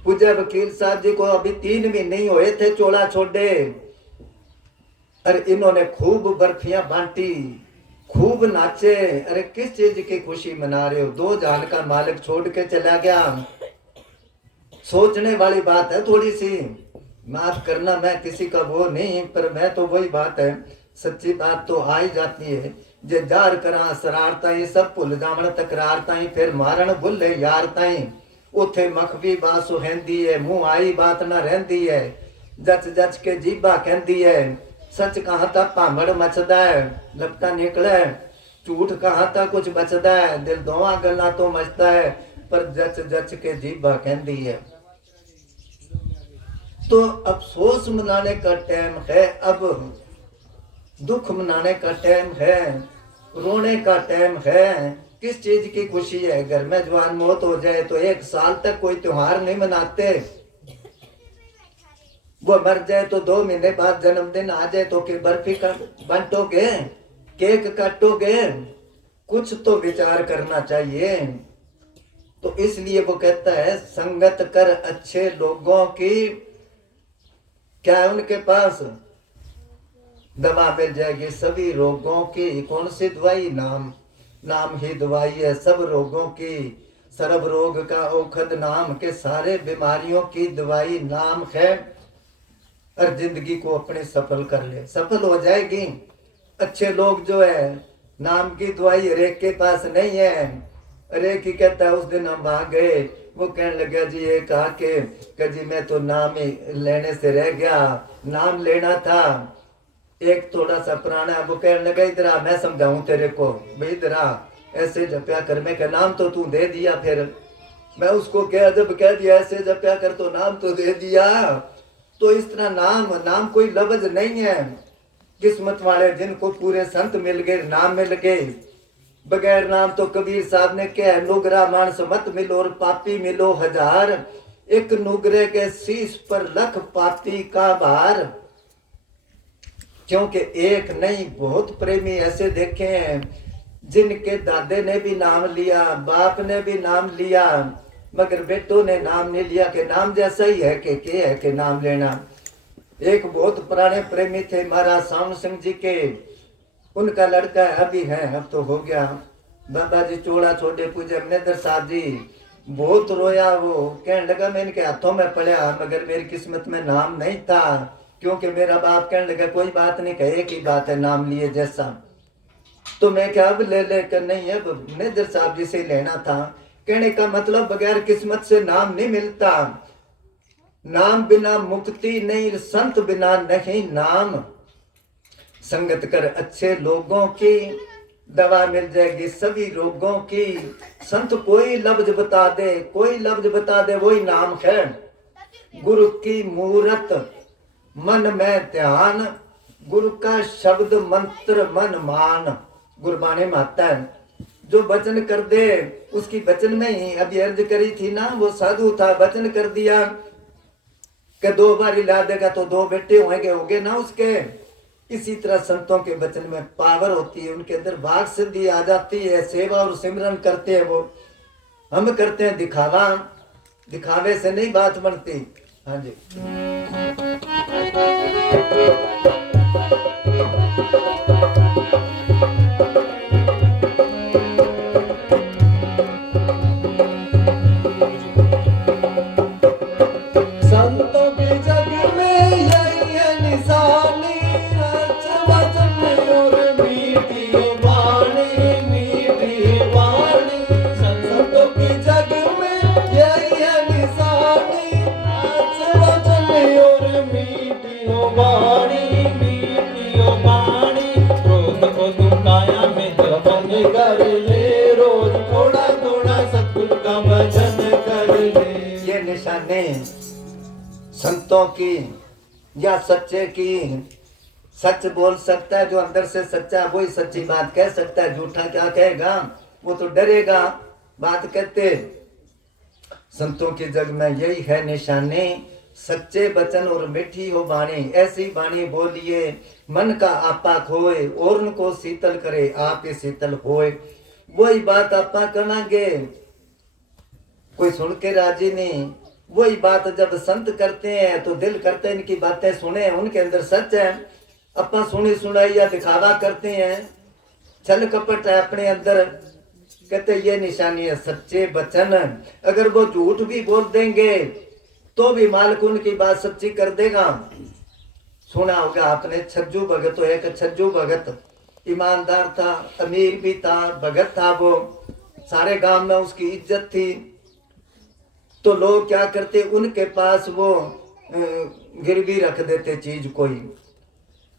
पूज्य वकील साहब जी को अभी 3 महीने नहीं हुए थे चोला छोड़े, अरे इन्होंने खूब बर्फियां बांटी, खूब नाचे। अरे किस चीज की खुशी मना रहे हो, 2 जान का मालिक छोड़ के चला गया। सोचने वाली बात है थोड़ी सी, माफ करना मैं किसी का वो नहीं, पर मैं तो वही बात है, सच्ची बात तो आ ही जाती है। जे जार करा शरारता ही सब भुल जावण तकरार ताई, फिर मारण भुले यार ताई। उथे मखवी बात सुहेंदी है, मुंह आई बात ना रहंदी है, जच जच के जीबा कहंदी है। सच कहा था भामड़ मचदा है, लपटा निकले, झूठ कहा था कुछ बचदा है, दिल दोवां गल्लां तो मचदा है, पर जच जच के जीबा कहंदी है। तो अफसोस मनाने का टाइम है, अब दुख मनाने का टाइम है, रोने का टाइम है। किस चीज की खुशी है, घर में जवान मौत हो जाए तो 1 साल तक कोई त्योहार नहीं मनाते, वो मर जाए तो 2 महीने बाद जन्मदिन आ जाए तो कि बर्फी का बांटोगे, केक काटोगे, कुछ तो विचार करना चाहिए। तो इसलिए वो कहता है संगत कर अच्छे लोगों की, क्या है उनके पास दवा मिल जाएगी सभी रोगों की। कौन सी दवाई, नाम, नाम ही दवाई है सब रोगों की। सर्व रोग का औषध नाम, के सारे बीमारियों की दवाई नाम है। और जिंदगी को अपने सफल कर ले, सफल हो जाएगी। अच्छे लोग जो है, नाम की दवाई हरेक के पास नहीं है। अरे की कहता है उस दिन हम आ गए, वो कहने लगा जी ये कहा कि जी मैं तो नाम ही लेने से रह गया, नाम लेना था। एक थोड़ा सा पुराना, वो कहने लगा इधर आ मैं समझाऊं तेरे को, भाई इधर आ ऐसे जपया कर। मैं क्या नाम तो तू दे दिया, फिर मैं उसको क्या जब कह दिया ऐसे जपया कर तो नाम तो दे दिया। तो इस तरह नाम कोई लफ्ज नहीं है। किस्मत वाले जिनको पूरे संत मिल गए, नाम मिल गए। बगैर नाम तो कबीर साहब ने क्या है, नुगरा मानस मत मिलो और पापी मिलो 1000, एक नुगरे के शीश पर लख पापी का भार। क्योंकि एक नहीं बहुत प्रेमी ऐसे देखे हैं जिनके दादे ने भी नाम लिया, बाप ने भी नाम लिया, मगर बेटों ने नाम नहीं लिया कि नाम जैसा ही है कि है कि नाम लेना। एक बहुत पुराने प्रेमी थे महाराज सावन सिंह जी के, उनका लड़का अभी है, अब तो हो गया, बाबा जी चोड़ा छोड़े पूजे मनेंद्र साहब जी। बहुत रोया वो, कहने लगा मैं इनके हाथों में पड़ा मगर मेरी किस्मत में नाम नहीं था। क्योंकि मेरा बाप कहने लगा कोई बात नहीं, कहे की बात है नाम लिए जैसा। तो मैं क्या अब ले लेकर नहीं, अब मनेंद्र साहब जी से लेना था। कहने का मतलब बगैर किस्मत से नाम नहीं मिलता, नाम बिना मुक्ति नहीं, संत बिना नहीं नाम। संगत कर अच्छे लोगों की, दवा मिल जाएगी सभी रोगों की। संत कोई लफ्ज बता दे, कोई लफ्ज बता दे, वही नाम है। गुरु की मूरत मन में ध्यान, गुरु का शब्द मंत्र मन मान। गुरबाणी में आता है जो वचन कर दे उसकी वचन में ही, अभी अर्ज करी थी ना, वो साधु था वचन कर दिया कि 2 बार ला देगा तो 2 बेटे होंगे ना उसके। इसी तरह संतों के वचन में पावर होती है, उनके अंदर वाक सिद्धि आ जाती है। सेवा और सिमरन करते हैं वो, हम करते हैं दिखावा, दिखावे से नहीं बात बनती। हाँ जी। संतों के जग में यही है निशानी, रच वचन और संतों की या सच्चे की। सच बोल सकता है जो अंदर से सच्चा, वही सच्ची बात कह सकता है। झूठा क्या कहेगा, वो तो डरेगा बात कहते। संतों के जग में यही है निशानी, सच्चे वचन और मीठी हो वाणी। ऐसी वाणी बोलिए मन का आपा खोए, और उनको शीतल करे आप ही शीतल होए। वही बात आपा करेंगे, कोई सुन के राजी नहीं। वही बात जब संत करते हैं तो दिल करते हैं इनकी बातें सुने, उनके अंदर सच है। अपना सुनी सुनाई या दिखावा करते हैं, छल कपट है अपने अंदर। कहते ये निशानी है सच्चे वचन। अगर वो झूठ भी बोल देंगे तो भी मालिक उनकी बात सच्ची कर देगा। सुना होगा आपने छज्जू भगत, तो एक छज्जू भगत ईमानदार था, अमीर भी था, भगत था। वो सारे गांव में उसकी इज्जत थी। तो लोग क्या करते, उनके पास वो गिरवी रख देते चीज कोई।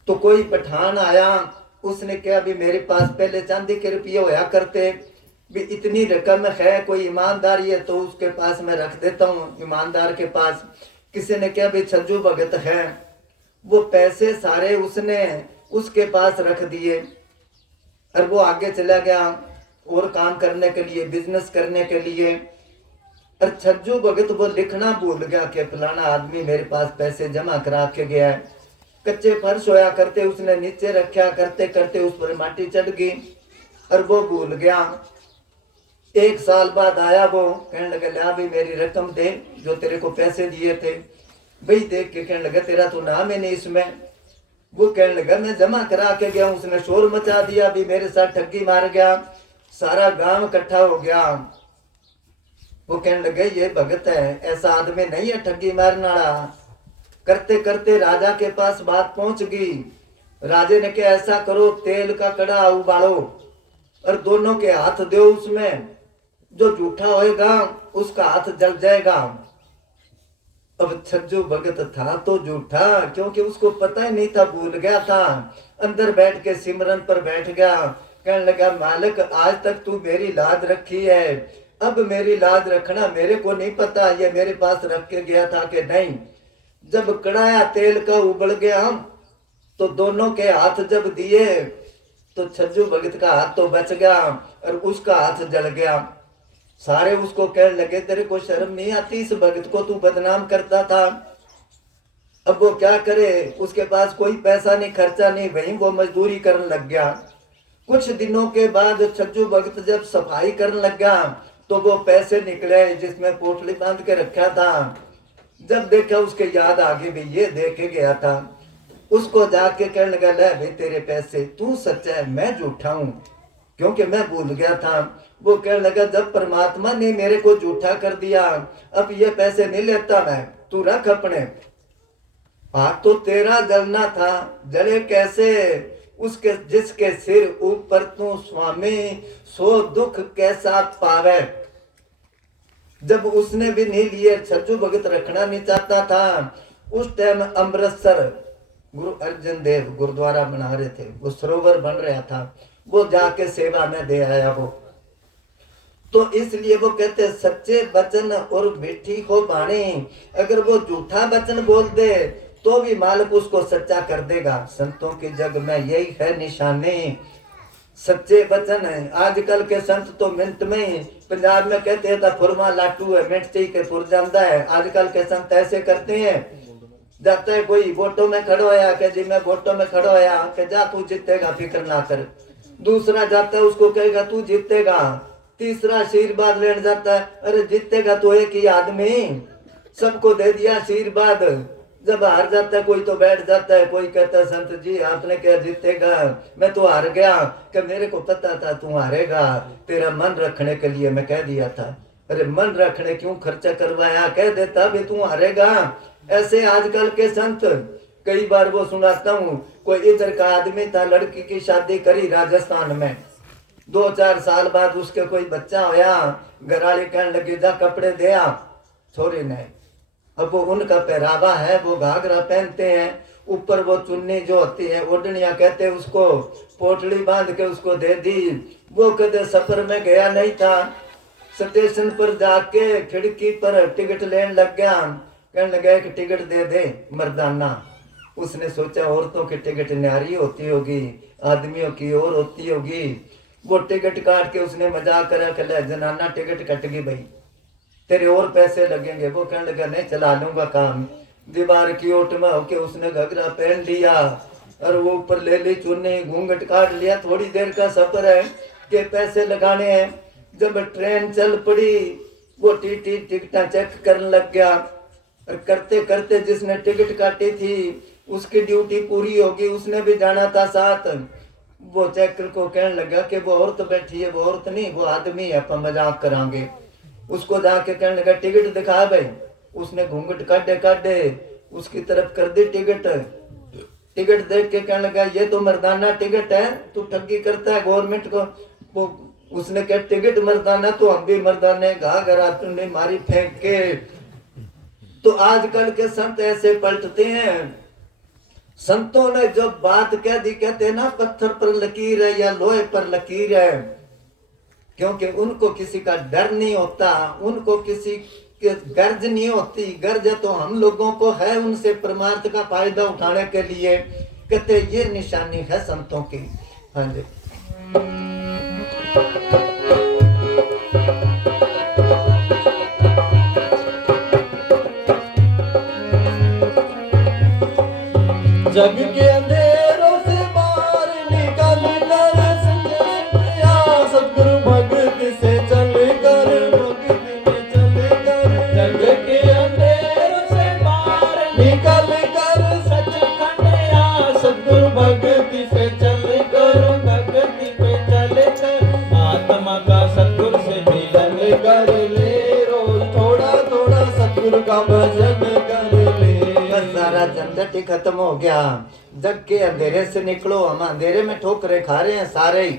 तो कोई पठान आया, उसने कहा भी मेरे पास पहले चांदी के रुपये होया करते, भी इतनी रकम है, कोई ईमानदार है तो उसके पास मैं रख देता हूँ, ईमानदार के पास। किसी ने कहा भी छज्जू भगत है, वो पैसे सारे उसने उसके पास रख दिए और वो आगे चला गया और काम करने के लिए, बिजनेस करने के लिए। और छज्जू भगत वो लिखना भूल गया कि फलाना आदमी मेरे पास पैसे जमा करा के गया है। कच्चे फर्श होया करते, उसने नीचे रखा, करते करते उस पर माटी चढ़ गई और वो भूल गया। 1 साल बाद आया वो, कहने लगा ला भी मेरी रकम दे जो तेरे को पैसे दिए थे। भाई देख के कहने लगा तेरा तो नाम है नहीं इसमें। वो कहने लगा मैं जमा करा के गया। उसने शोर मचा दिया, भी मेरे साथ ठगी मार गया, सारा गांव इकट्ठा हो गया। वो कहने लगे ये भगत है, ऐसा आदमी नहीं है ठगी मारने वाला। करते करते राजा के पास बात पहुंच गई। राजे ने कहा ऐसा करो, तेल का कड़ा उबालो और दोनों के हाथ दो उसमें, जो झूठा होएगा उसका हाथ जल जाएगा। अब छज्जू भगत था तो झूठा, क्योंकि उसको पता ही नहीं था, भूल गया था। अंदर बैठ के सिमरन पर बैठ गया। कहने लगा मालिक आज तक तू मेरी लाज रखी है, अब मेरी लाज रखना। मेरे को नहीं पता ये मेरे पास रख के गया था कि नहीं। जब कड़ाया तेल का उबल गया तो दोनों के हाथ जब दिए तो छज्जू भगत का हाथ तो बच गया और उसका हाथ जल गया। सारे उसको कहने लगे तेरे को शर्म नहीं आती, इस भगत को तू बदनाम करता था। अब वो क्या करे, उसके पास कोई पैसा नहीं, खर्चा नहीं, वहीं वो मजदूरी करने लग गया। कुछ दिनों के बाद छज्जू भगत जब सफाई करने लग गया तो वो पैसे निकले जिसमें पोटली बांध के रखा था। जब देखा उसके याद आ गई, भाई ये दे के गया था। उसको जाके कहने लगा ले भाई तेरे पैसे, तू सच्चा है मैं झूठा हूँ क्योंकि मैं भूल गया था। वो कहने लगा जब परमात्मा ने मेरे को झूठा कर दिया, अब ये पैसे नहीं लेता मैं, तू रख अपने। हाथ तो तेरा जलना था, जले कैसे उसके जिसके सिर ऊपर तू स्वामी, सो दुख कैसा पावे। जब उसने भी नहीं लिए, छज्जू भगत रखना नहीं चाहता था। उस टाइम अमृतसर गुरु अर्जन देव गुरुद्वारा बना रहे थे, वो सरोवर बन रहा था, वो जाके सेवा में दे आया वो। तो इसलिए वो कहते सच्चे वचन और मीठी हो वाणी। अगर वो झूठा वचन बोल दे तो भी मालिक उसको सच्चा कर देगा। संतों के जग में यही है निशानी, सच्चे वचन है। आजकल के संत तो मिनट में ही, पंजाब में कहते हैं फुरमा लाटू है, मिनट से ही के फुर जाता है। आजकल के संत ऐसे करते हैं, जाता है कोई वोटों में खड़ो होया कि जी मैं वोटों में खड़ो होया कि जा तू जीतेगा फिक्र ना कर। दूसरा जाता है उसको कहेगा तू जीतेगा। तीसरा आशीर्वाद लेने जाता है, अरे जीतेगा तो एक ही आदमी, सबको दे दिया आशीर्वाद। जब हार जाता है कोई तो बैठ जाता है, कोई कहता है संत जी आपने क्या जीतेगा, मैं तो हार गया, कि मेरे को पता था तू हारेगा, तेरा मन रखने के लिए मैं कह दिया था। अरे मन रखने क्यों खर्चा करवाया, कह देता भी तू हारेगा। ऐसे आजकल के संत, कई बार वो सुनाता हूँ, कोई इधर का आदमी था, लड़की की शादी करी राजस्थान में, 2-4 साल बाद उसके कोई बच्चा होया, घरवाली कहने लगी जा कपड़े दे आ छोरी ने। अब वो उनका पहरावा है, वो घाघरा पहनते हैं, ऊपर वो चुन्नी जो होती है ओढ़निया कहते हैं उसको, पोटली बांध के उसको दे दी। वो कदे सफर में गया नहीं था, स्टेशन पर जाके खिड़की पर टिकट लेने लग गया। कहने लगा एक टिकट दे दे मर्दाना। उसने सोचा औरतों की टिकट न्यारी होती होगी, आदमियों की और होती होगी। वो टिकट काट के उसने मजाक करा कल जनाना टिकट कट गई भाई, तेरे और पैसे लगेंगे। वो कहने लगा नहीं चला लूंगा काम। दीवार की ओट में होके उसने घघरा पहन लिया और वो ऊपर ले ली चुन्नी, घूंघट काट लिया। थोड़ी देर का सफर है के पैसे लगाने हैं। जब ट्रेन चल पड़ी वो टीटी टिकटा चेक करने लग गया और करते करते जिसने टिकट काटी थी उसकी ड्यूटी पूरी होगी, उसने भी जाना था साथ। वो चेकर को कहने लगा कि वो औरत बैठी है, वो औरत नहीं वो आदमी है, अपन मजाक करांगे। उसको जाके कहने लगा टिकट दिखा भाई। उसने घूंघट काटे काटे उसकी तरफ कर दी टिकट। टिकट देख के कहने लगा ये तो मर्दाना टिकट है, तू ठगी करता है गवर्नमेंट को। वो उसने कहा टिकट मर्दाना तो हम भी मर्दाने, घा घरा तुमने मारी फेंक के। तो आजकल के संत ऐसे पलटते हैं। संतों ने जो बात कह दी, कहते हैं ना पत्थर पर लकीर है या लोहे पर लकीर है, क्योंकि उनको किसी का डर नहीं होता, उनको किसी की गर्ज नहीं होती। गर्ज तो हम लोगों को है उनसे परमार्थ का फायदा उठाने के लिए। कहते ये निशानी है संतों की। हाँ जी। जग के अंधेरों से बाहर निकल कर सतगुरु भगत से चल कर, भक्ति में चल कर। जग के अंधेरों से बाहर निकल कर सचखंड या सतगुरु भक्ति से चल कर, भक्ति में चल कर। आत्मा का सतगुरु से मिलन कर ले, रोज थोड़ा थोड़ा सतगुरु का भजन कर ले। सारा झंझट ही खत्म हो गया। जग के अंधेरे से निकलो, हम अंधेरे में ठोकरे खा रहे हैं सारे ही।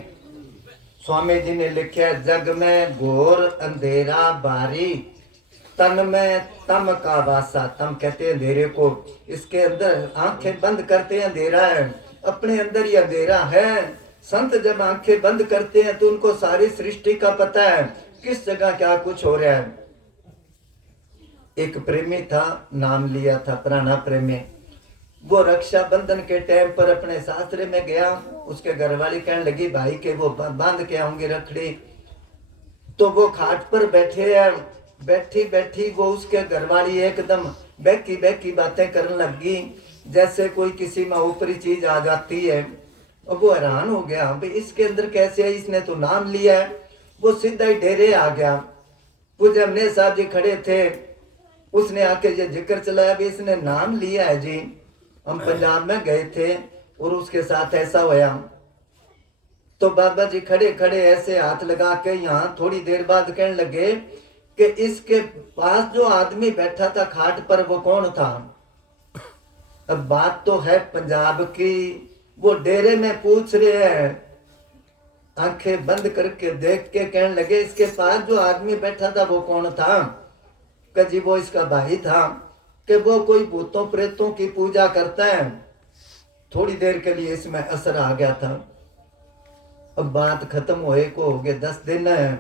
स्वामी जी ने लिखा जग में घोर अंधेरा बारी, तन में तम का वासा। तम कहते हैं अंधेरे को, इसके अंदर आंखें बंद करते हैं अंधेरा है, अपने अंदर ही अंधेरा है। संत जब आंखें बंद करते हैं तो उनको सारी सृष्टि का पता है, किस जगह क्या कुछ हो रहा है। एक प्रेमी था, नाम लिया था पुराना प्रेमी। वो रक्षाबंधन के टाइम पर अपने सासरे में गया। उसके घरवाली कहने लगी भाई के वो बांध के आऊंगी रखड़ी। तो वो खाट पर बैठे हैं, बैठी बैठी वो उसके घरवाली एकदम बैकी बैकी बातें करने लगी, जैसे कोई किसी में ऊपरी चीज आ जाती है। और वो हैरान हो गया भाई इसके अंदर कैसे है, इसने तो नाम लिया है। वो सीधा ही डेरे आ गया। पूज्य हमने साहब जी खड़े थे, उसने आके ये जिक्र चलाया भी इसने नाम लिया है जी, हम पंजाब में गए थे और उसके साथ ऐसा होया। तो बाबा जी खड़े खड़े ऐसे हाथ लगा के यहाँ थोड़ी देर बाद कहने लगे कि इसके पास जो आदमी बैठा था खाट पर वो कौन था। अब बात तो है पंजाब की, वो डेरे में पूछ रहे हैं, आंखें बंद करके देख के कहने लगे इसके पास जो आदमी बैठा था वो कौन था। जी वो इसका भाई था कि वो कोई भूतों प्रेतों की पूजा करता है। थोड़ी देर के लिए इसमें असर आ गया था। अब बात खत्म होए को हो गए 10 दिन है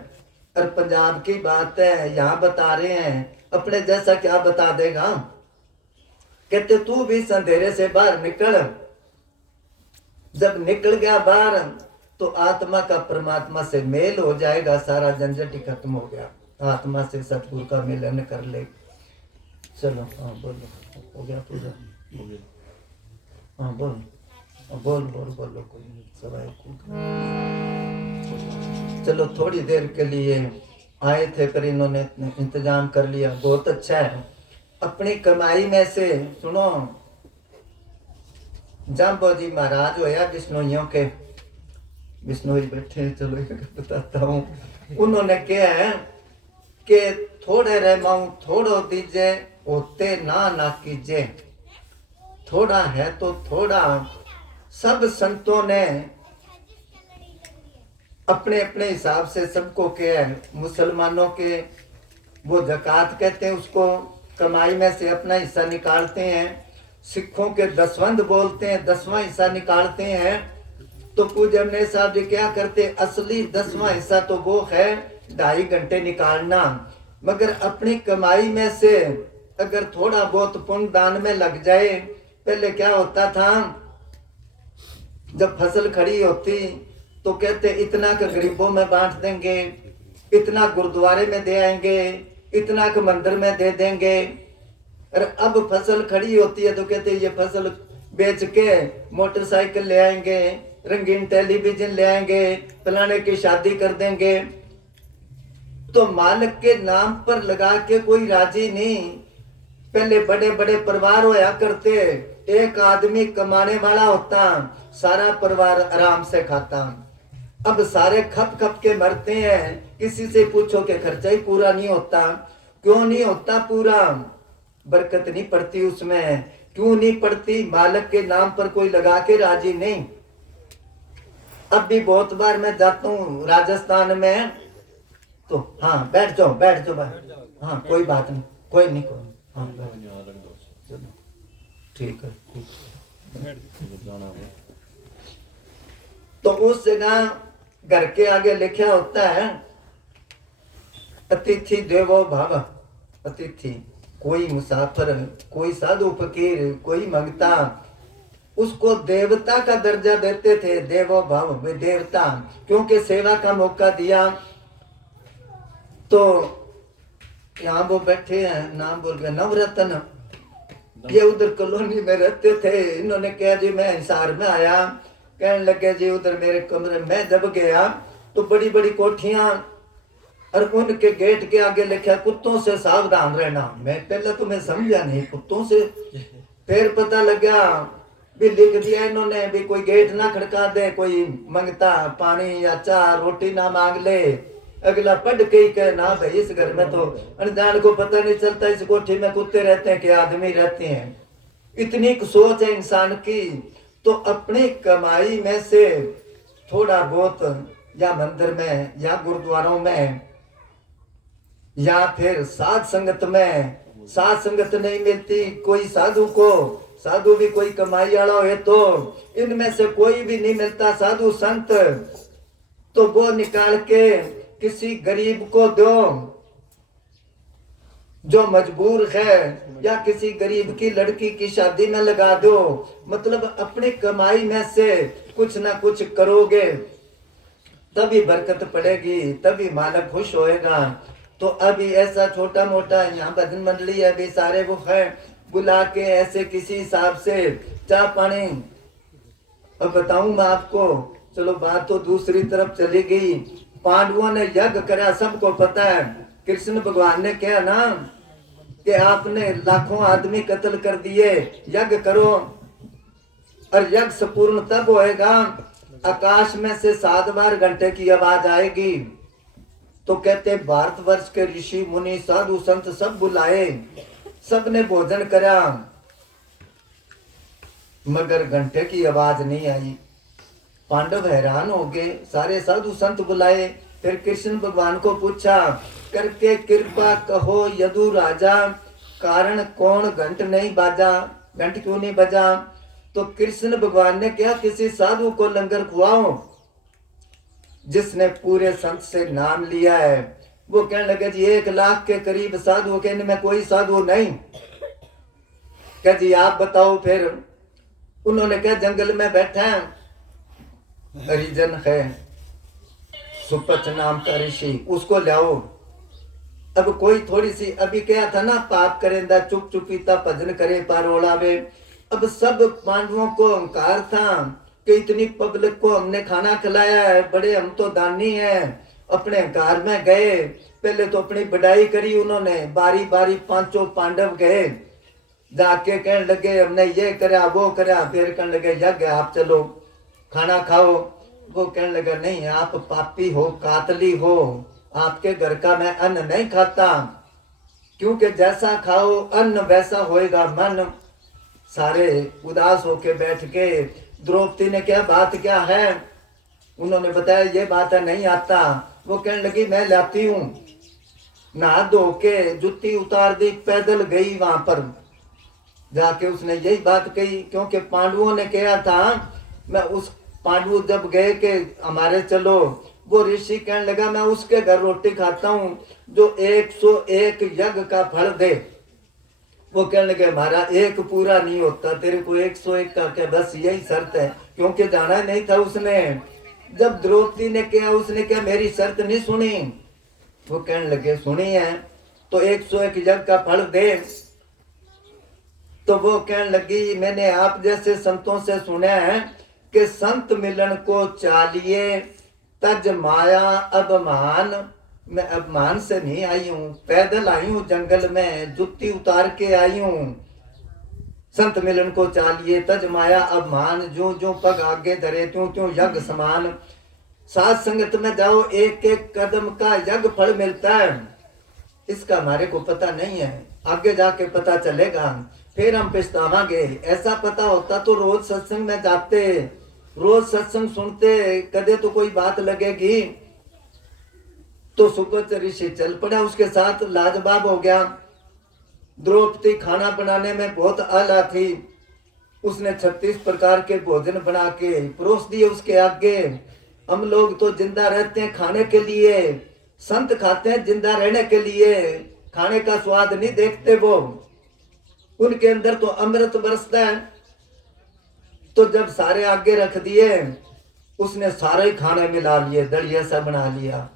और पंजाब की बात है, यहाँ बता रहे हैं, अपने जैसा क्या बता देगा। कहते तू भी इस अंधेरे से बाहर निकल। जब निकल गया बाहर तो आत्मा का परमात्मा से मेल हो जाएगा, सारा झंझट ही खत्म हो गया। आत्मा से सतगुरु का मिलन कर ले। चलो हाँ बोलो, हो गया पूजा? हाँ बोल बोल बोल बोलो, कोई सवाल। चलो थोड़ी देर के लिए आए थे पर इन्होंने इंतजाम कर लिया, बहुत अच्छा है। अपनी कमाई में से सुनो, जाम्बो जी महाराज होया बिश्नोइयों के, बिश्नोई बैठे, चलो बताता हूँ। उन्होंने क्या है कि थोड़े रहमाऊं थोड़ो दीजे, होते ना कीजे। थोड़ा है तो थोड़ा। सब संतों ने अपने अपने हिसाब से सबको किया है। मुसलमानों के वो ज़कात कहते हैं उसको, कमाई में से अपना हिस्सा निकालते हैं। सिखों के दसवंध बोलते हैं, 10वां हिस्सा निकालते हैं। तो पूज्य हमने साहब जी क्या करते, असली 10वां हिस्सा तो वो है 2.5 घंटे निकालना, मगर अपनी कमाई में से अगर थोड़ा बहुत पुण्य दान में लग जाए। पहले क्या होता था, जब फसल खड़ी होती तो कहते इतना का गरीबों में बांट देंगे, इतना गुरुद्वारे में दे आएंगे, इतना का मंदिर में दे देंगे। और अब फसल खड़ी होती है तो कहते ये फसल बेच के मोटरसाइकिल ले आएंगे, रंगीन टेलीविजन ले आएंगे, फलाने की शादी कर देंगे। तो मालिक के नाम पर लगा के कोई राजी नहीं। पहले बड़े बड़े परिवार होया करते, एक आदमी कमाने वाला होता, सारा परिवार आराम से खाता। अब सारे खप खप के मरते हैं, किसी से पूछो कि खर्चा ही पूरा नहीं होता। क्यों नहीं होता पूरा? बरकत नहीं पड़ती उसमें। क्यों नहीं पड़ती? मालिक के नाम पर कोई लगा के राजी नहीं। अब भी बहुत बार मैं जाता हूँ राजस्थान में, तो हाँ बैठ जाओ भाई, हाँ कोई बात नहीं, कोई नहीं, हाँ चलो ठीक है। तो उस जगह घर के आगे लिखा होता है अतिथि देवो भव। अतिथि कोई मुसाफिर, कोई साधु फकीर, कोई मंगता, उसको देवता का दर्जा देते थे। देवो भव, वे देवता, क्योंकि सेवा का मौका दिया। तो यहाँ वो बैठे हैं, नाम बोल गए, नवरत्न, ये उधर कॉलोनी में रहते थे। इन्होंने कहा जी मैं हिसार में आया, कहने लगे जी उधर मेरे कमरे में जब गया तो बड़ी बड़ी कोठियां, और उनके गेट के आगे लिखा कुत्तों से सावधान रहना। मैं पहले तो मैं समझा नहीं कुत्तों से, फिर पता लगा भी लिख दिया इन्होंने भी कोई गेट ना खड़का दे, कोई मंगता पानी या चाह रोटी ना मांग ले। अगला पढ़ के ही कहे ना भाई इस घर में तो अनजान को पता नहीं चलता इस कोठी में कुत्ते रहते हैं कि आदमी रहते हैं। इतनी सोच है इंसान की। तो अपनी कमाई में से थोड़ा बहुत या मंदिर में या गुरुद्वारों में या फिर साध संगत में, साध संगत नहीं मिलती कोई साधु को, साधु भी कोई कमाई वाला है तो इनमें से कोई भी नहीं मिलता साधु संत, तो वो निकाल के किसी गरीब को दो जो मजबूर है, या किसी गरीब की लड़की की शादी में लगा दो। मतलब अपनी कमाई में से कुछ ना कुछ करोगे तभी बरकत पड़ेगी, तभी मालिक खुश होएगा। तो अभी ऐसा छोटा मोटा यहाँ भजन मंडली है, अभी सारे वो है बुला के ऐसे किसी हिसाब से चाय पानी। अब बताऊं मैं आपको, चलो बात तो दूसरी तरफ चली गई। पांडवों ने यज्ञ करा, सबको पता है। कृष्ण भगवान ने कहा ना कि आपने लाखों आदमी कत्ल कर दिए, यज्ञ करो। और यज्ञ संपूर्ण तब होएगा आकाश में से 7 बार घंटे की आवाज आएगी। तो कहते भारतवर्ष के ऋषि मुनि साधु संत सब बुलाए, सबने भोजन करा, मगर घंटे की आवाज नहीं आई। पांडव हैरान हो गए, सारे साधु संत बुलाए। फिर कृष्ण भगवान को पूछा, करके कृपा कहो यदु राजा, कारण कौन घंट नहीं बाजा, घंट क्यों नहीं बजा? तो कृष्ण भगवान ने कहा किसी साधु को लंगर खुआओ जिसने पूरे संत से नाम लिया है। वो कहने लगे जी 1 लाख के करीब साधु, कहने में कोई साधु नहीं। क्या जी आप बताओ। फिर उन्होंने कहा जंगल में बैठा है हरिजन है, सुपच नाम का ऋषि, उसको लाओ। अब कोई थोड़ी सी अभी क्या था ना, पाप करेंदा चुप चुपीता भजन करे पारोला वे। अब सब पांडवों को अहंकार था कि इतनी पब्लिक को हमने खाना खिलाया है, बड़े हम तो दानी हैं। अपने अहंकार में गए, पहले तो अपनी बढ़ाई करी उन्होंने, बारी बारी 5 पांडव गए, जाके कहने लगे हमने ये करा वो करा। फिर कहने लगे यज्ञ आप चलो खाना खाओ। वो कहने लगा नहीं आप पापी हो, कातली हो, आपके घर का मैं अन्न नहीं खाता, क्योंकि जैसा खाओ अन्न वैसा होएगा मन। सारे उदास होके बैठ के द्रौपदी ने क्या बात क्या है, उन्होंने बताया ये बात है नहीं आता। वो कहने लगी मैं लाती हूँ। नहा धो के जुत्ती उतार दी, पैदल गई वहां पर जाके उसने यही बात कही, क्योंकि पांडवों ने कहा था। मैं उस पांडु जब गए कि हमारे चलो, वो ऋषि कहने लगा मैं उसके घर रोटी खाता हूँ जो 101 यज्ञ का फल दे। वो कहने लगे हमारा एक पूरा नहीं होता, तेरे को 101 का क्या, बस यही शर्त है, क्योंकि जाना नहीं था उसने। जब द्रौपदी ने क्या, उसने क्या मेरी शर्त नहीं सुनी। वो कहने लगे सुनी है तो 101 यज्ञ का फल दे। तो वो कहने लगी मैंने आप जैसे संतों से सुना है कि संत मिलन को चालिए तज माया अभिमान। मैं अभिमान से नहीं आई हूँ, पैदल आई हूँ, जंगल में जुत्ती उतार के आई हूँ। संत मिलन को चालिए तज माया अभिमान, जो जो पग आगे धरे त्यों त्यों यज्ञ समान। साथ संगत में जाओ एक एक कदम का यज्ञ फल मिलता है। इसका हमारे को पता नहीं है, आगे जाके पता चलेगा, फिर हम पछतावांगे। ऐसा पता होता तो रोज सत्संग में जाते, रोज सत्संग सुनते, कदे तो कोई बात लगेगी। तो सुपच ऋषि चल पड़ा, उसके साथ लाजवाब हो गया। द्रौपदी खाना बनाने में बहुत आला थी, उसने 36 प्रकार के भोजन बना के परोस दिए उसके आगे। हम लोग तो जिंदा रहते हैं खाने के लिए, संत खाते हैं जिंदा रहने के लिए, खाने का स्वाद नहीं देखते वो, उनके अंदर तो अमृत बरसता है। तो जब सारे आगे रख दिए, उसने सारे खाने मिला लिए, दलिया सा बना लिया।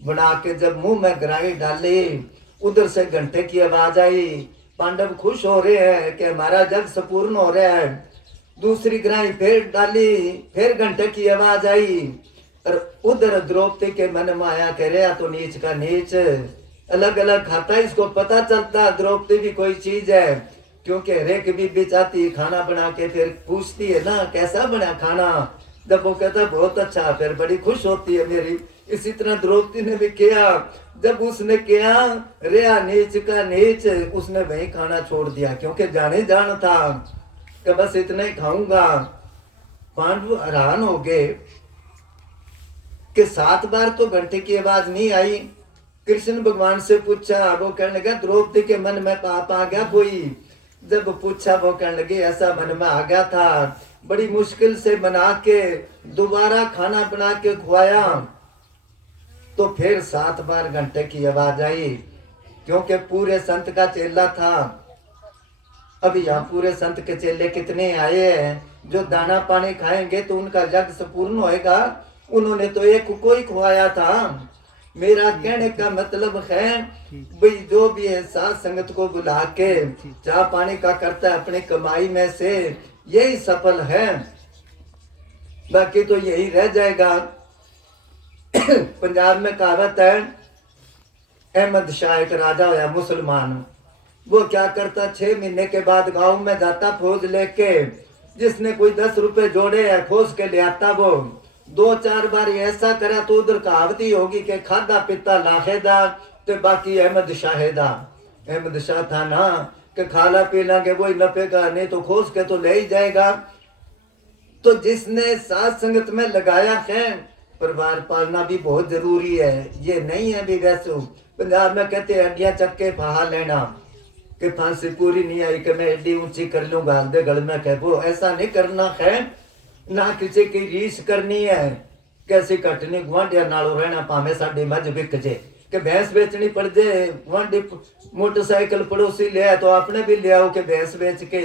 बना के जब मुंह में ग्राही डाली, उधर से घंटे की आवाज आई। पांडव खुश हो रहे हैं कि हमारा जग संपूर्ण हो रहा है। दूसरी ग्राही फिर डाली, फिर घंटे की आवाज आई। और उधर द्रौपदी के मन में आया कह रहा तो नीच का नीच, अलग अलग खाता है, इसको पता चलता द्रौपदी भी कोई चीज है। क्योंकि हरेक बीबी चाहती खाना बना के फिर पूछती है ना कैसा बना खाना। जब वो कहता बहुत अच्छा, फिर बड़ी खुश होती है मेरी। इसी तरह द्रौपदी ने भी किया। जब उसने किया रेया नीच का नीच, उसने वही खाना छोड़ दिया, क्योंकि जाने जान था कि बस इतना ही खाऊंगा। पांडव हैरान हो गए कि 7 बार तो घंटे की आवाज नहीं आई। कृष्ण भगवान से पूछा, वो कहने लगा द्रौपदी के मन में पाप आ गया कोई। जब पूछा वो कहने लगे ऐसा मन में आ गया था, बड़ी मुश्किल से बना के दोबारा खाना बना के खुआया। तो फिर 7 बार घंटे की आवाज आई, क्योंकि पूरे संत का चेला था। अभी यहाँ पूरे संत के चेले कितने आए हैं जो दाना पानी खाएंगे तो उनका यज्ञ संपूर्ण होएगा। उन्होंने तो एक को ही खुआया था। मेरा कहने का मतलब है भाई जो भी है साथ संगत को बुला के चाय पानी का करता है अपनी कमाई में से, यही सफल है, बाकी तो यही रह जाएगा। पंजाब में कहावत है, अहमद शाह एक राजा होया मुसलमान। वो क्या करता, 6 महीने के बाद गांव में जाता फौज लेके, जिसने कोई 10 रुपए जोड़े है खोज के ले आता। वो 2-4 बार ऐसा करा तो उधर कहावत ही होगी कि खादा पीता लाहेदा तो बाकी अहमद शाहेदा। अहमद शाह था ना कि खाला पीला के वही नफेगा, नहीं तो खोज के तो ले ही जाएगा। तो जिसने साथ संगत में लगाया है, परिवार पालना भी बहुत जरूरी है। ये नहीं है भी वैसे पंजाब में कहते हैं हड्डियां चक के फाहा लेना, कि फांसी पूरी नहीं आई कि मैं एडी ऊंची कर लूं गाल दे गल में कह, वो ऐसा नहीं करना है। ना किसी की रीस करनी है, कैसी कटनी गुआंढिया नालों रहना पावे साडी मझ बिक जे, कि भैंस बेचनी पड़ जाए, गुआंढी मोटरसाइकिल पड़ोसी ले आए तो आपने भी ले आओ कि भैंस बेच के,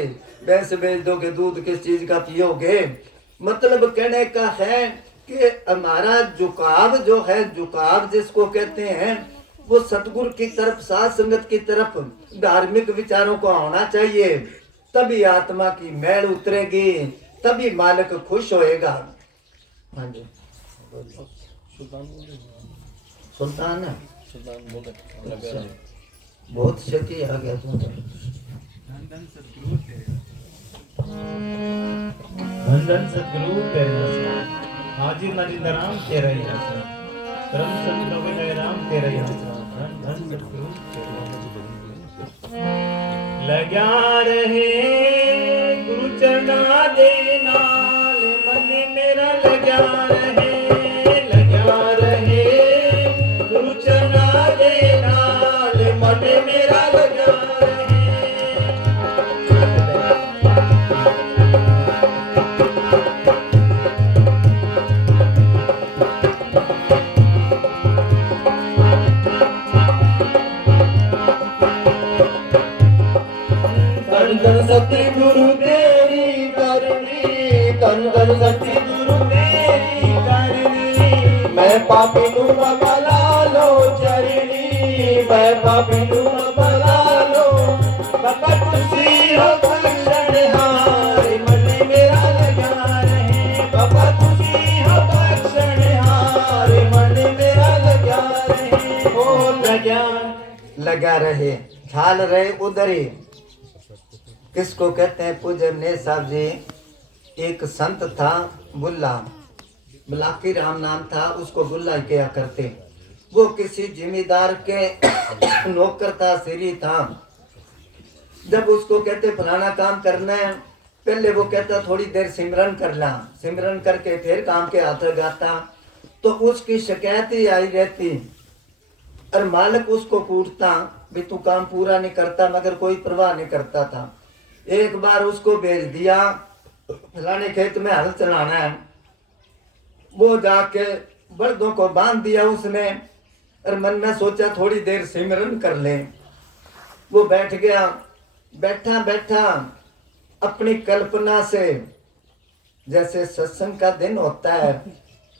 भैंस बेच दोगे दूध किस चीज का पियोगे। मतलब कहने का है कि हमारा झुकाव जो है, झुकाव जिसको कहते हैं, वो सतगुरु की तरफ, साथ संगत की तरफ, धार्मिक विचारों को होना चाहिए। तभी आत्मा की मैल उतरेगी, तभी मालिक खुश होएगा। हाँ जी, सुल्तान है बहुत शकी आ गया तुम। धन धन सतगुरु तेरे हाजिर नाजिंदा राम तेरा ही आसरा, धर्म सतगुरु विनय राम तेरा ही आसरा। धन धन सतगुरु लग्या रहे गुरु चरना दे नाल, मन मेरा लग्या रहे गुरु चरना दे नाल, मन मेरा लग्या पापी नू बाबा ला लो चरनी मैं पापी नू बाबा ला लो बाबा तुसी हो बख्शनहार मन मेरा लगा रहे बाबा तुसी हो बख्शनहार मन मेरा लगा रहे ओ लगा रहे ख्याल रहे उधर ही। किसको कहते हैं पूजनीय साहब जी? एक संत था बुल्ला, बुलाकी राम नाम था, उसको बुल्ला किया करते। वो किसी जिम्मेदार के नौकर था, सिरी था। जब उसको कहते फलाना काम करना है, पहले वो कहता थोड़ी देर सिमरन कर ला, सिमरन करके फिर काम के हाथ लगाता। तो उसकी शिकायत ही आई रहती और मालिक उसको कूटता भी तू काम पूरा नहीं करता, मगर कोई परवाह नहीं करता था। एक बार उसको भेज दिया फलाने खेत में हल चलाना है, वो जाके बर्दों को बांध दिया उसने और मन में सोचा थोड़ी देर सिमरन कर ले। वो बैठ गया, बैठा बैठा अपनी कल्पना से, जैसे सत्संग का दिन होता है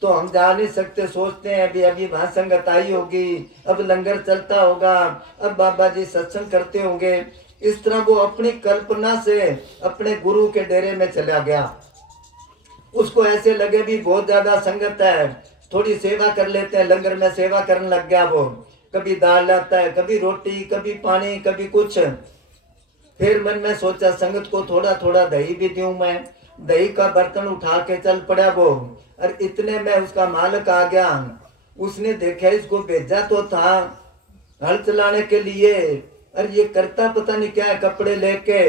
तो हम जा नहीं सकते, सोचते हैं अभी अभी वहां संगत आई होगी, अब लंगर चलता होगा, अब बाबा जी सत्संग करते होंगे। इस तरह वो अपनी कल्पना से अपने गुरु के डेरे में चला गया। उसको ऐसे लगे भी बहुत ज्यादा संगत है, थोड़ी सेवा कर लेते हैं, लंगर में सेवा करने लग गया। वो कभी दाल लाता है, कभी रोटी, कभी पानी, कभी कुछ। फिर मन में सोचा संगत को थोड़ा थोड़ा दही भी दूं मैं, दही का बर्तन उठा के चल पड़ा वो। और इतने में उसका मालिक आ गया, उसने देखा इसको भेजा तो था हल चलाने के लिए, और ये करता पता नहीं क्या है, कपड़े लेके।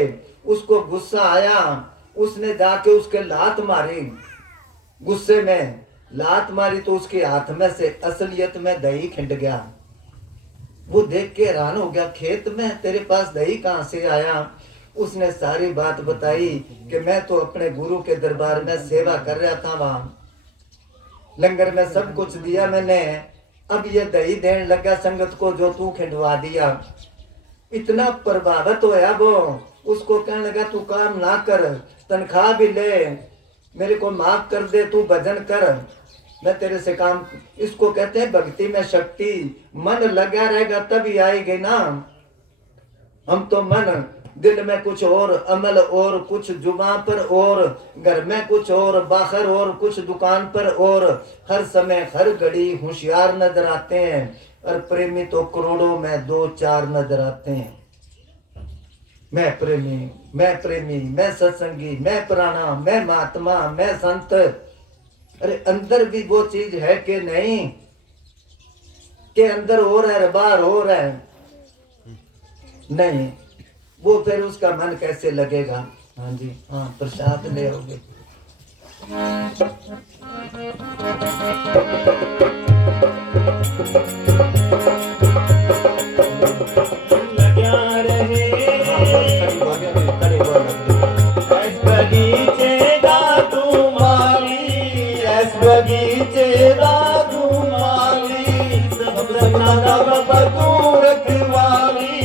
उसको गुस्सा आया, उसने जाके उसके लात मारी, गुस्से में लात मारी तो उसके हाथ में से असलियत में दही खिंड गया। वो देख के हैरान हो गया, खेत में तेरे पास दही कहाँ से आया? उसने सारी बात बताई कि मैं तो अपने गुरु के दरबार में सेवा कर रहा था, वहां लंगर में सब कुछ दिया मैंने, अब ये दही देने लगा संगत को जो तू खिंडवा दिया। इतना प्रभावित होया वो, उसको कहने लगा तू काम ना कर, तनख्वाह भी ले, मेरे को माफ कर दे, तू भजन कर, मैं तेरे से काम। इसको कहते हैं भक्ति में शक्ति। मन लगा रहेगा तभी आएगी ना। हम तो मन दिल में कुछ और, अमल और, कुछ जुबान पर और, घर में कुछ और, बाहर और, कुछ दुकान पर और, हर समय हर घड़ी होशियार नजर आते हैं, और प्रेमी तो करोड़ों में दो चार नजर आते हैं। मैं प्रेमी, मैं प्रेमी, मैं सत्संगी, मैं प्राणा, मैं महात्मा, मैं संत। अरे अंदर भी वो चीज है कि नहीं, के अंदर और है बाहर और है नहीं, वो फिर उसका मन कैसे लगेगा? हाँ जी, हाँ प्रसाद ले आओगे। लग्या रहे ऐस बगीचे दादू माली, ऐस बगीचे दादू माली, सब सपना का बाबा तू रखवाली,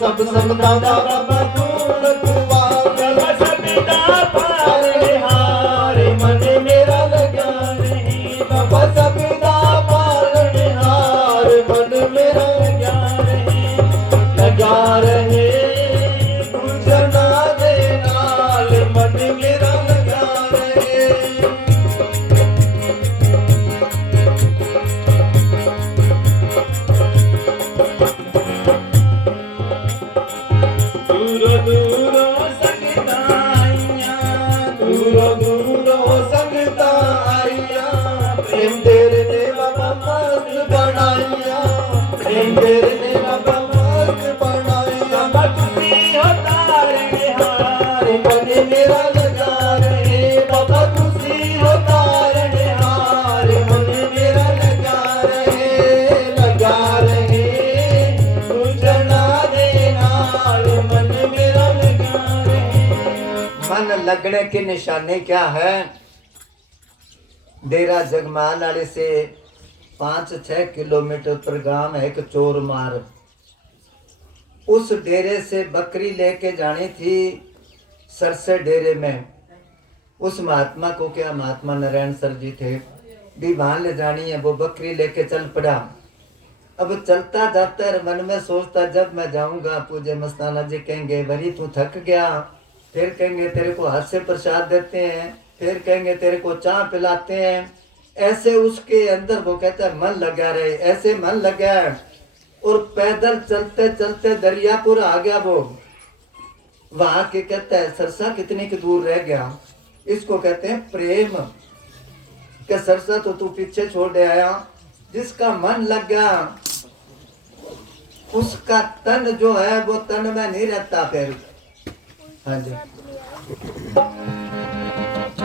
सब सपना का बाबा तू रखवाली, सबदा पालने हार मन मेरा लगा रहे, बाबा सबदा पालने हार मन मेरा लगा रहे, गुजरना दे नाल मन मेरा लगा रहे। दूरो दूरो संगता आइया, दूरो दूरो संगता आइया, प्रेम तेरे ने बाबा मस्त बनाइया, प्रेम तेरे ने बाबा मस्त बनाइया, भक्ति होता रहे हार मन मेरा लगा रहे, बाबा खुशी होता रहे हार मन मेरा लगा रहे, गुजरना दे नाल मन मेरा लगा रहे। मन लगने की निशानी क्या है? डेरा जगमाल वाले से 5-6 किलोमीटर पर गांव है एक चोर मार। उस डेरे से बकरी लेके जानी थी सरसे डेरे में। उस महात्मा को, क्या महात्मा नारायण सर जी थे, भी वहां ले जानी है, वो बकरी लेके चल पड़ा। अब चलता जाता है, मन में सोचता जब मैं जाऊंगा पूज्य मस्ताना जी कहेंगे वरी तू थक गया, फिर कहेंगे तेरे को हाथ से प्रसाद देते हैं, फिर कहेंगे तेरे को चाय पिलाते हैं। ऐसे उसके अंदर वो कहता है मन लगा रहे, ऐसे मन लगा है। और पैदल चलते चलते दरियापुर आ गया वो, वहां के कहता है सरसा कितनी की दूर रह गया। इसको कहते हैं प्रेम के सरसा तो तू पीछे छोड़ आया। जिसका मन लग गया उसका तन जो है वो तन में नहीं रहता फिर। हाँ जी।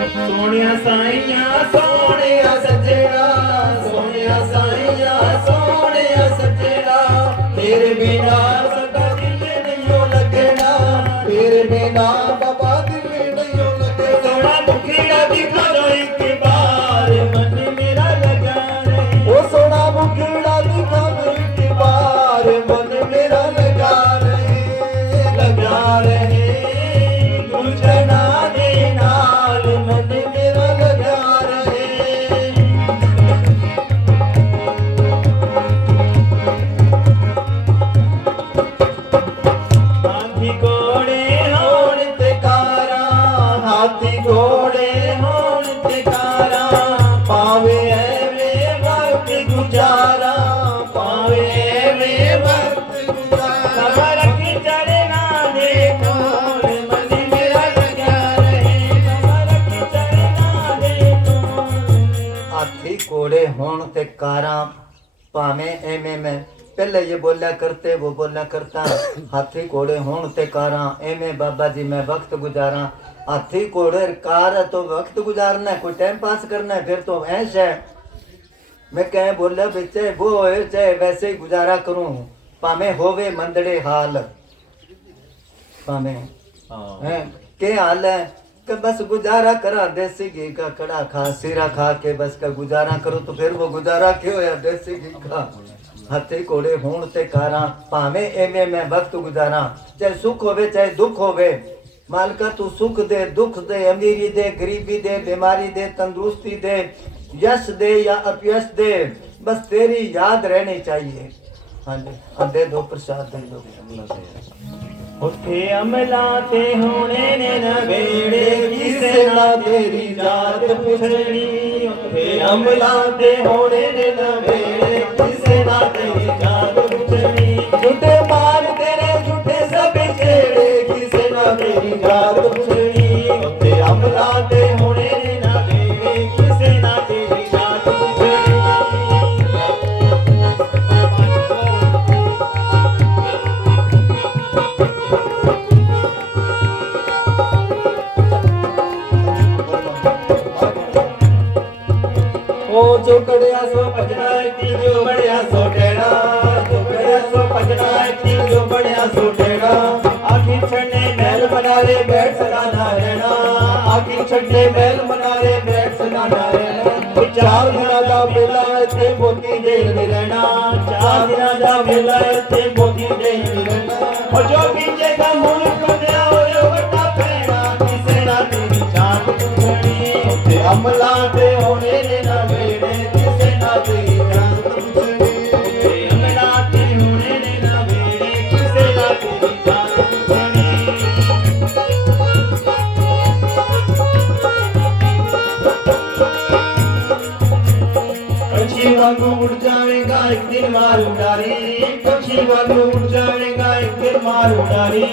सोनिया साइया सोनिया सजना, सोनिया साइया सोनिया सजना, तेरे बिना सदा दिल नहीं लगना, तेरे बिना बाबा दिल नहीं लगना। सोना मुखड़ा दिखा दो एक बार, मन मेरा लगा रहे। ओ सोना मुखड़ा दिखा दो एक बार, मन मेरा लगा रहे, लगा रहे। गुलशना दे नाल मन मेरा लगा रहे। हाथी घोड़े होण ते कारा, हाथी घोड़े होण ते कारा, पावे एवे वक्त गुजारा, पावे एवे वक्त गुजारा। खबर की चढ़ना दे कोल, मन मेरा लगा रहे, खबर की चढ़ना दे कोल। हाथी घोड़े होण ते कारा पावे एमे में, पहले ये बोला करते वो बोला करता। हाथी घोड़े होण ते कारा एमे बाबा जी मैं वक्त गुजारा। हाथी घोड़े कार है तो वक्त गुजारना है, कोई टाइम पास करना है, फिर तो ऐश है। मैं कह बोला भी चाहे वो हो चाहे वैसे ही गुजारा करूं, पावे होवे मंदड़े हाल, पावे हैं के हाल है कि बस गुजारा करा, देसी घी का कड़ा खा सिरा खा के बस का गुजारा करो। तो फिर वो गुजारा क्यों है देसी घी का। हाथी घोड़े होण ते कारा पावे एमे में वक्त गुजारा, चाहे सुख होवे चाहे दुख होवे। मालका तू सुख दे दुख दे, अमीरी दे गरीबी दे, बीमारी दे तंदुरुस्ती दे, यश दे या अपयश दे, बस तेरी याद रहनी चाहिए। हाँ जी, अब दे दो प्रसाद दे दो। उठे अमला ते होने ने नवेड़े, किसे ना तेरी जात पुछड़ी। उठे अमला ते होने ने नवेड़े, किसे ना तेरी जात पुछड़ी। झूठे मान तेरे झूठे सब छेड़े, किसे ना तेरी जात पुछड़ी। उठे अमला ते होने ने नवेड़े, किसे ना तेरी जात पुछड़ी। ओ जो कड़िया सो भजना इतनी जो बढ़िया सो टेढ़ा, जो कड़िया सो भजना इतनी जो बढ़िया सो टेढ़ा। आखिर छड़ने महल बना रे बैठ सलाना रहना, आखिर छड़ने महल बना रे बैठ सलाना रहना। चार दिना दा मेला इत्थे मोती देर में रहना, चार दिना दा मेला इत्थे मोती देर में रहना। और जो पीछे का मुल्क बंदिया होए वड्डा पैना, किसे ना तेरी जात पुछड़ी। ते अमला ते होने ने ना वेड़े, किसे ना तेरी जात पुछड़ी। ते अमला ते होने ने ना वेड़े, किसे ना तेरी जात पुछड़ी। पक्षी वांगू उड़ जाएगा एक दिन मार उड़ारी, पक्षी वांगू उड़ जाएगा एक दिन मार उड़ारी।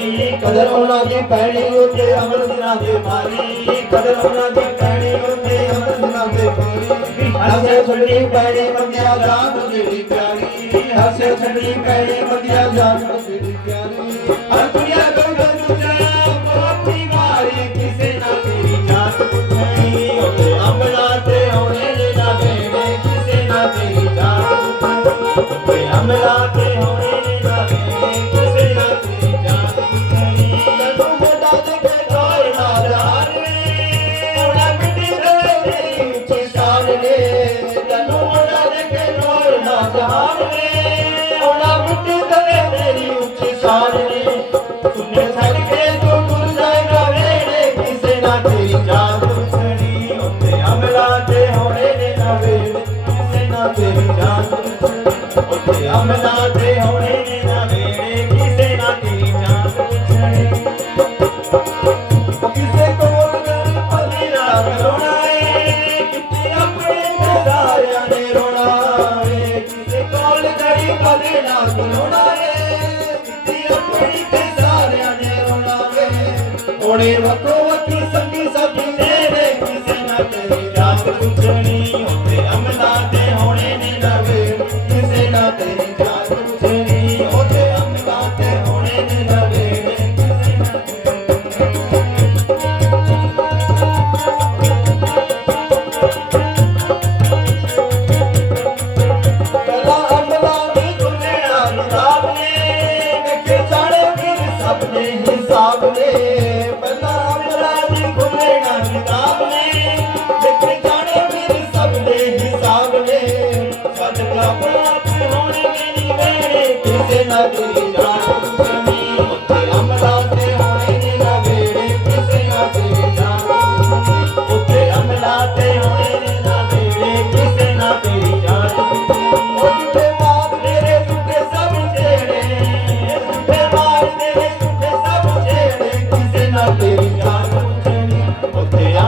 कदर होना की पैड़ी होते अमर दिना दे मारी, कदर होना की पैड़ी होते अमर दिना दे मारी। हसे छड़ी पैड़ी बंदिया जान तेरी प्यारी, हसे छड़ी पैड़ी बंदिया जान तेरी प्यारी। हर दुनिया गंगा जाया अपनी मारी, किसे ना तेरी जात पुछड़ी। होते अमला ते होने ने ना वेड़े, किसे ना तेरी जात पुछड़ी। अमला ते होने ने ना वेड़े, किसे ना तेरी जात पुछड़ी। तू बता दे के कोई ना जाने, ओड़ा मिट्टी दे तेरी ऊंची शान ने। तू बता दे के कोई ना जाने, ओड़ा मिट्टी दे तेरी ऊंची शान ने। सुने छड़ के तू भूल जाएगा वेड़े, किसे ना तेरी जात पुछड़ी। होते अमला ते होने ने ना वेड़े,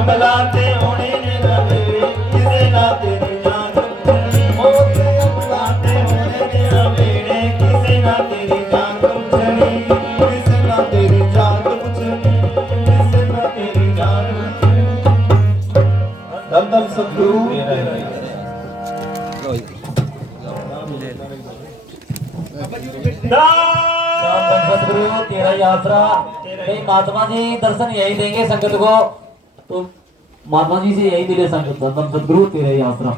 अमलाते होने ने नवेड़े किसे ना तेरी जान पूछनी मोते अमलाते होने ने नवेड़े किसे ना तेरी जान पूछनी किसे ना तेरी जान पूछनी किसे ना तेरी जान धन धन सतगुरु सतगुरु तेरा यात्रा भाई महात्मा जी दर्शन यही देंगे संगत को, तो महात्मा जी से यही मिले संगत सतगुरु तेरा यात्रा।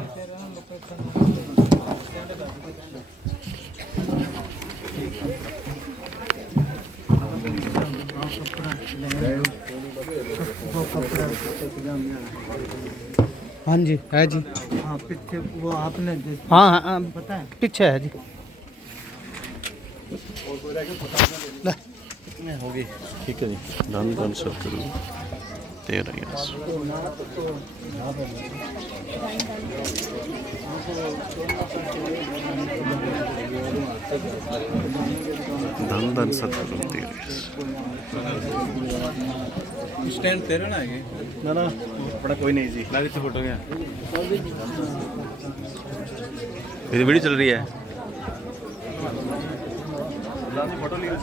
हाँ जी है जी। हाँ पीछे वो आपने हाँ हाँ पता है पीछे है जी। होगी ठीक है जी। धन धन सतगुरु तेरा यात्रा। धन धन सतगुरु तेरा स्टैंड तेरा ना है ना बड़ा कोई नहीं जी लाइव से फोटो गया मेरी वीडियो चल रही है फोटो लिया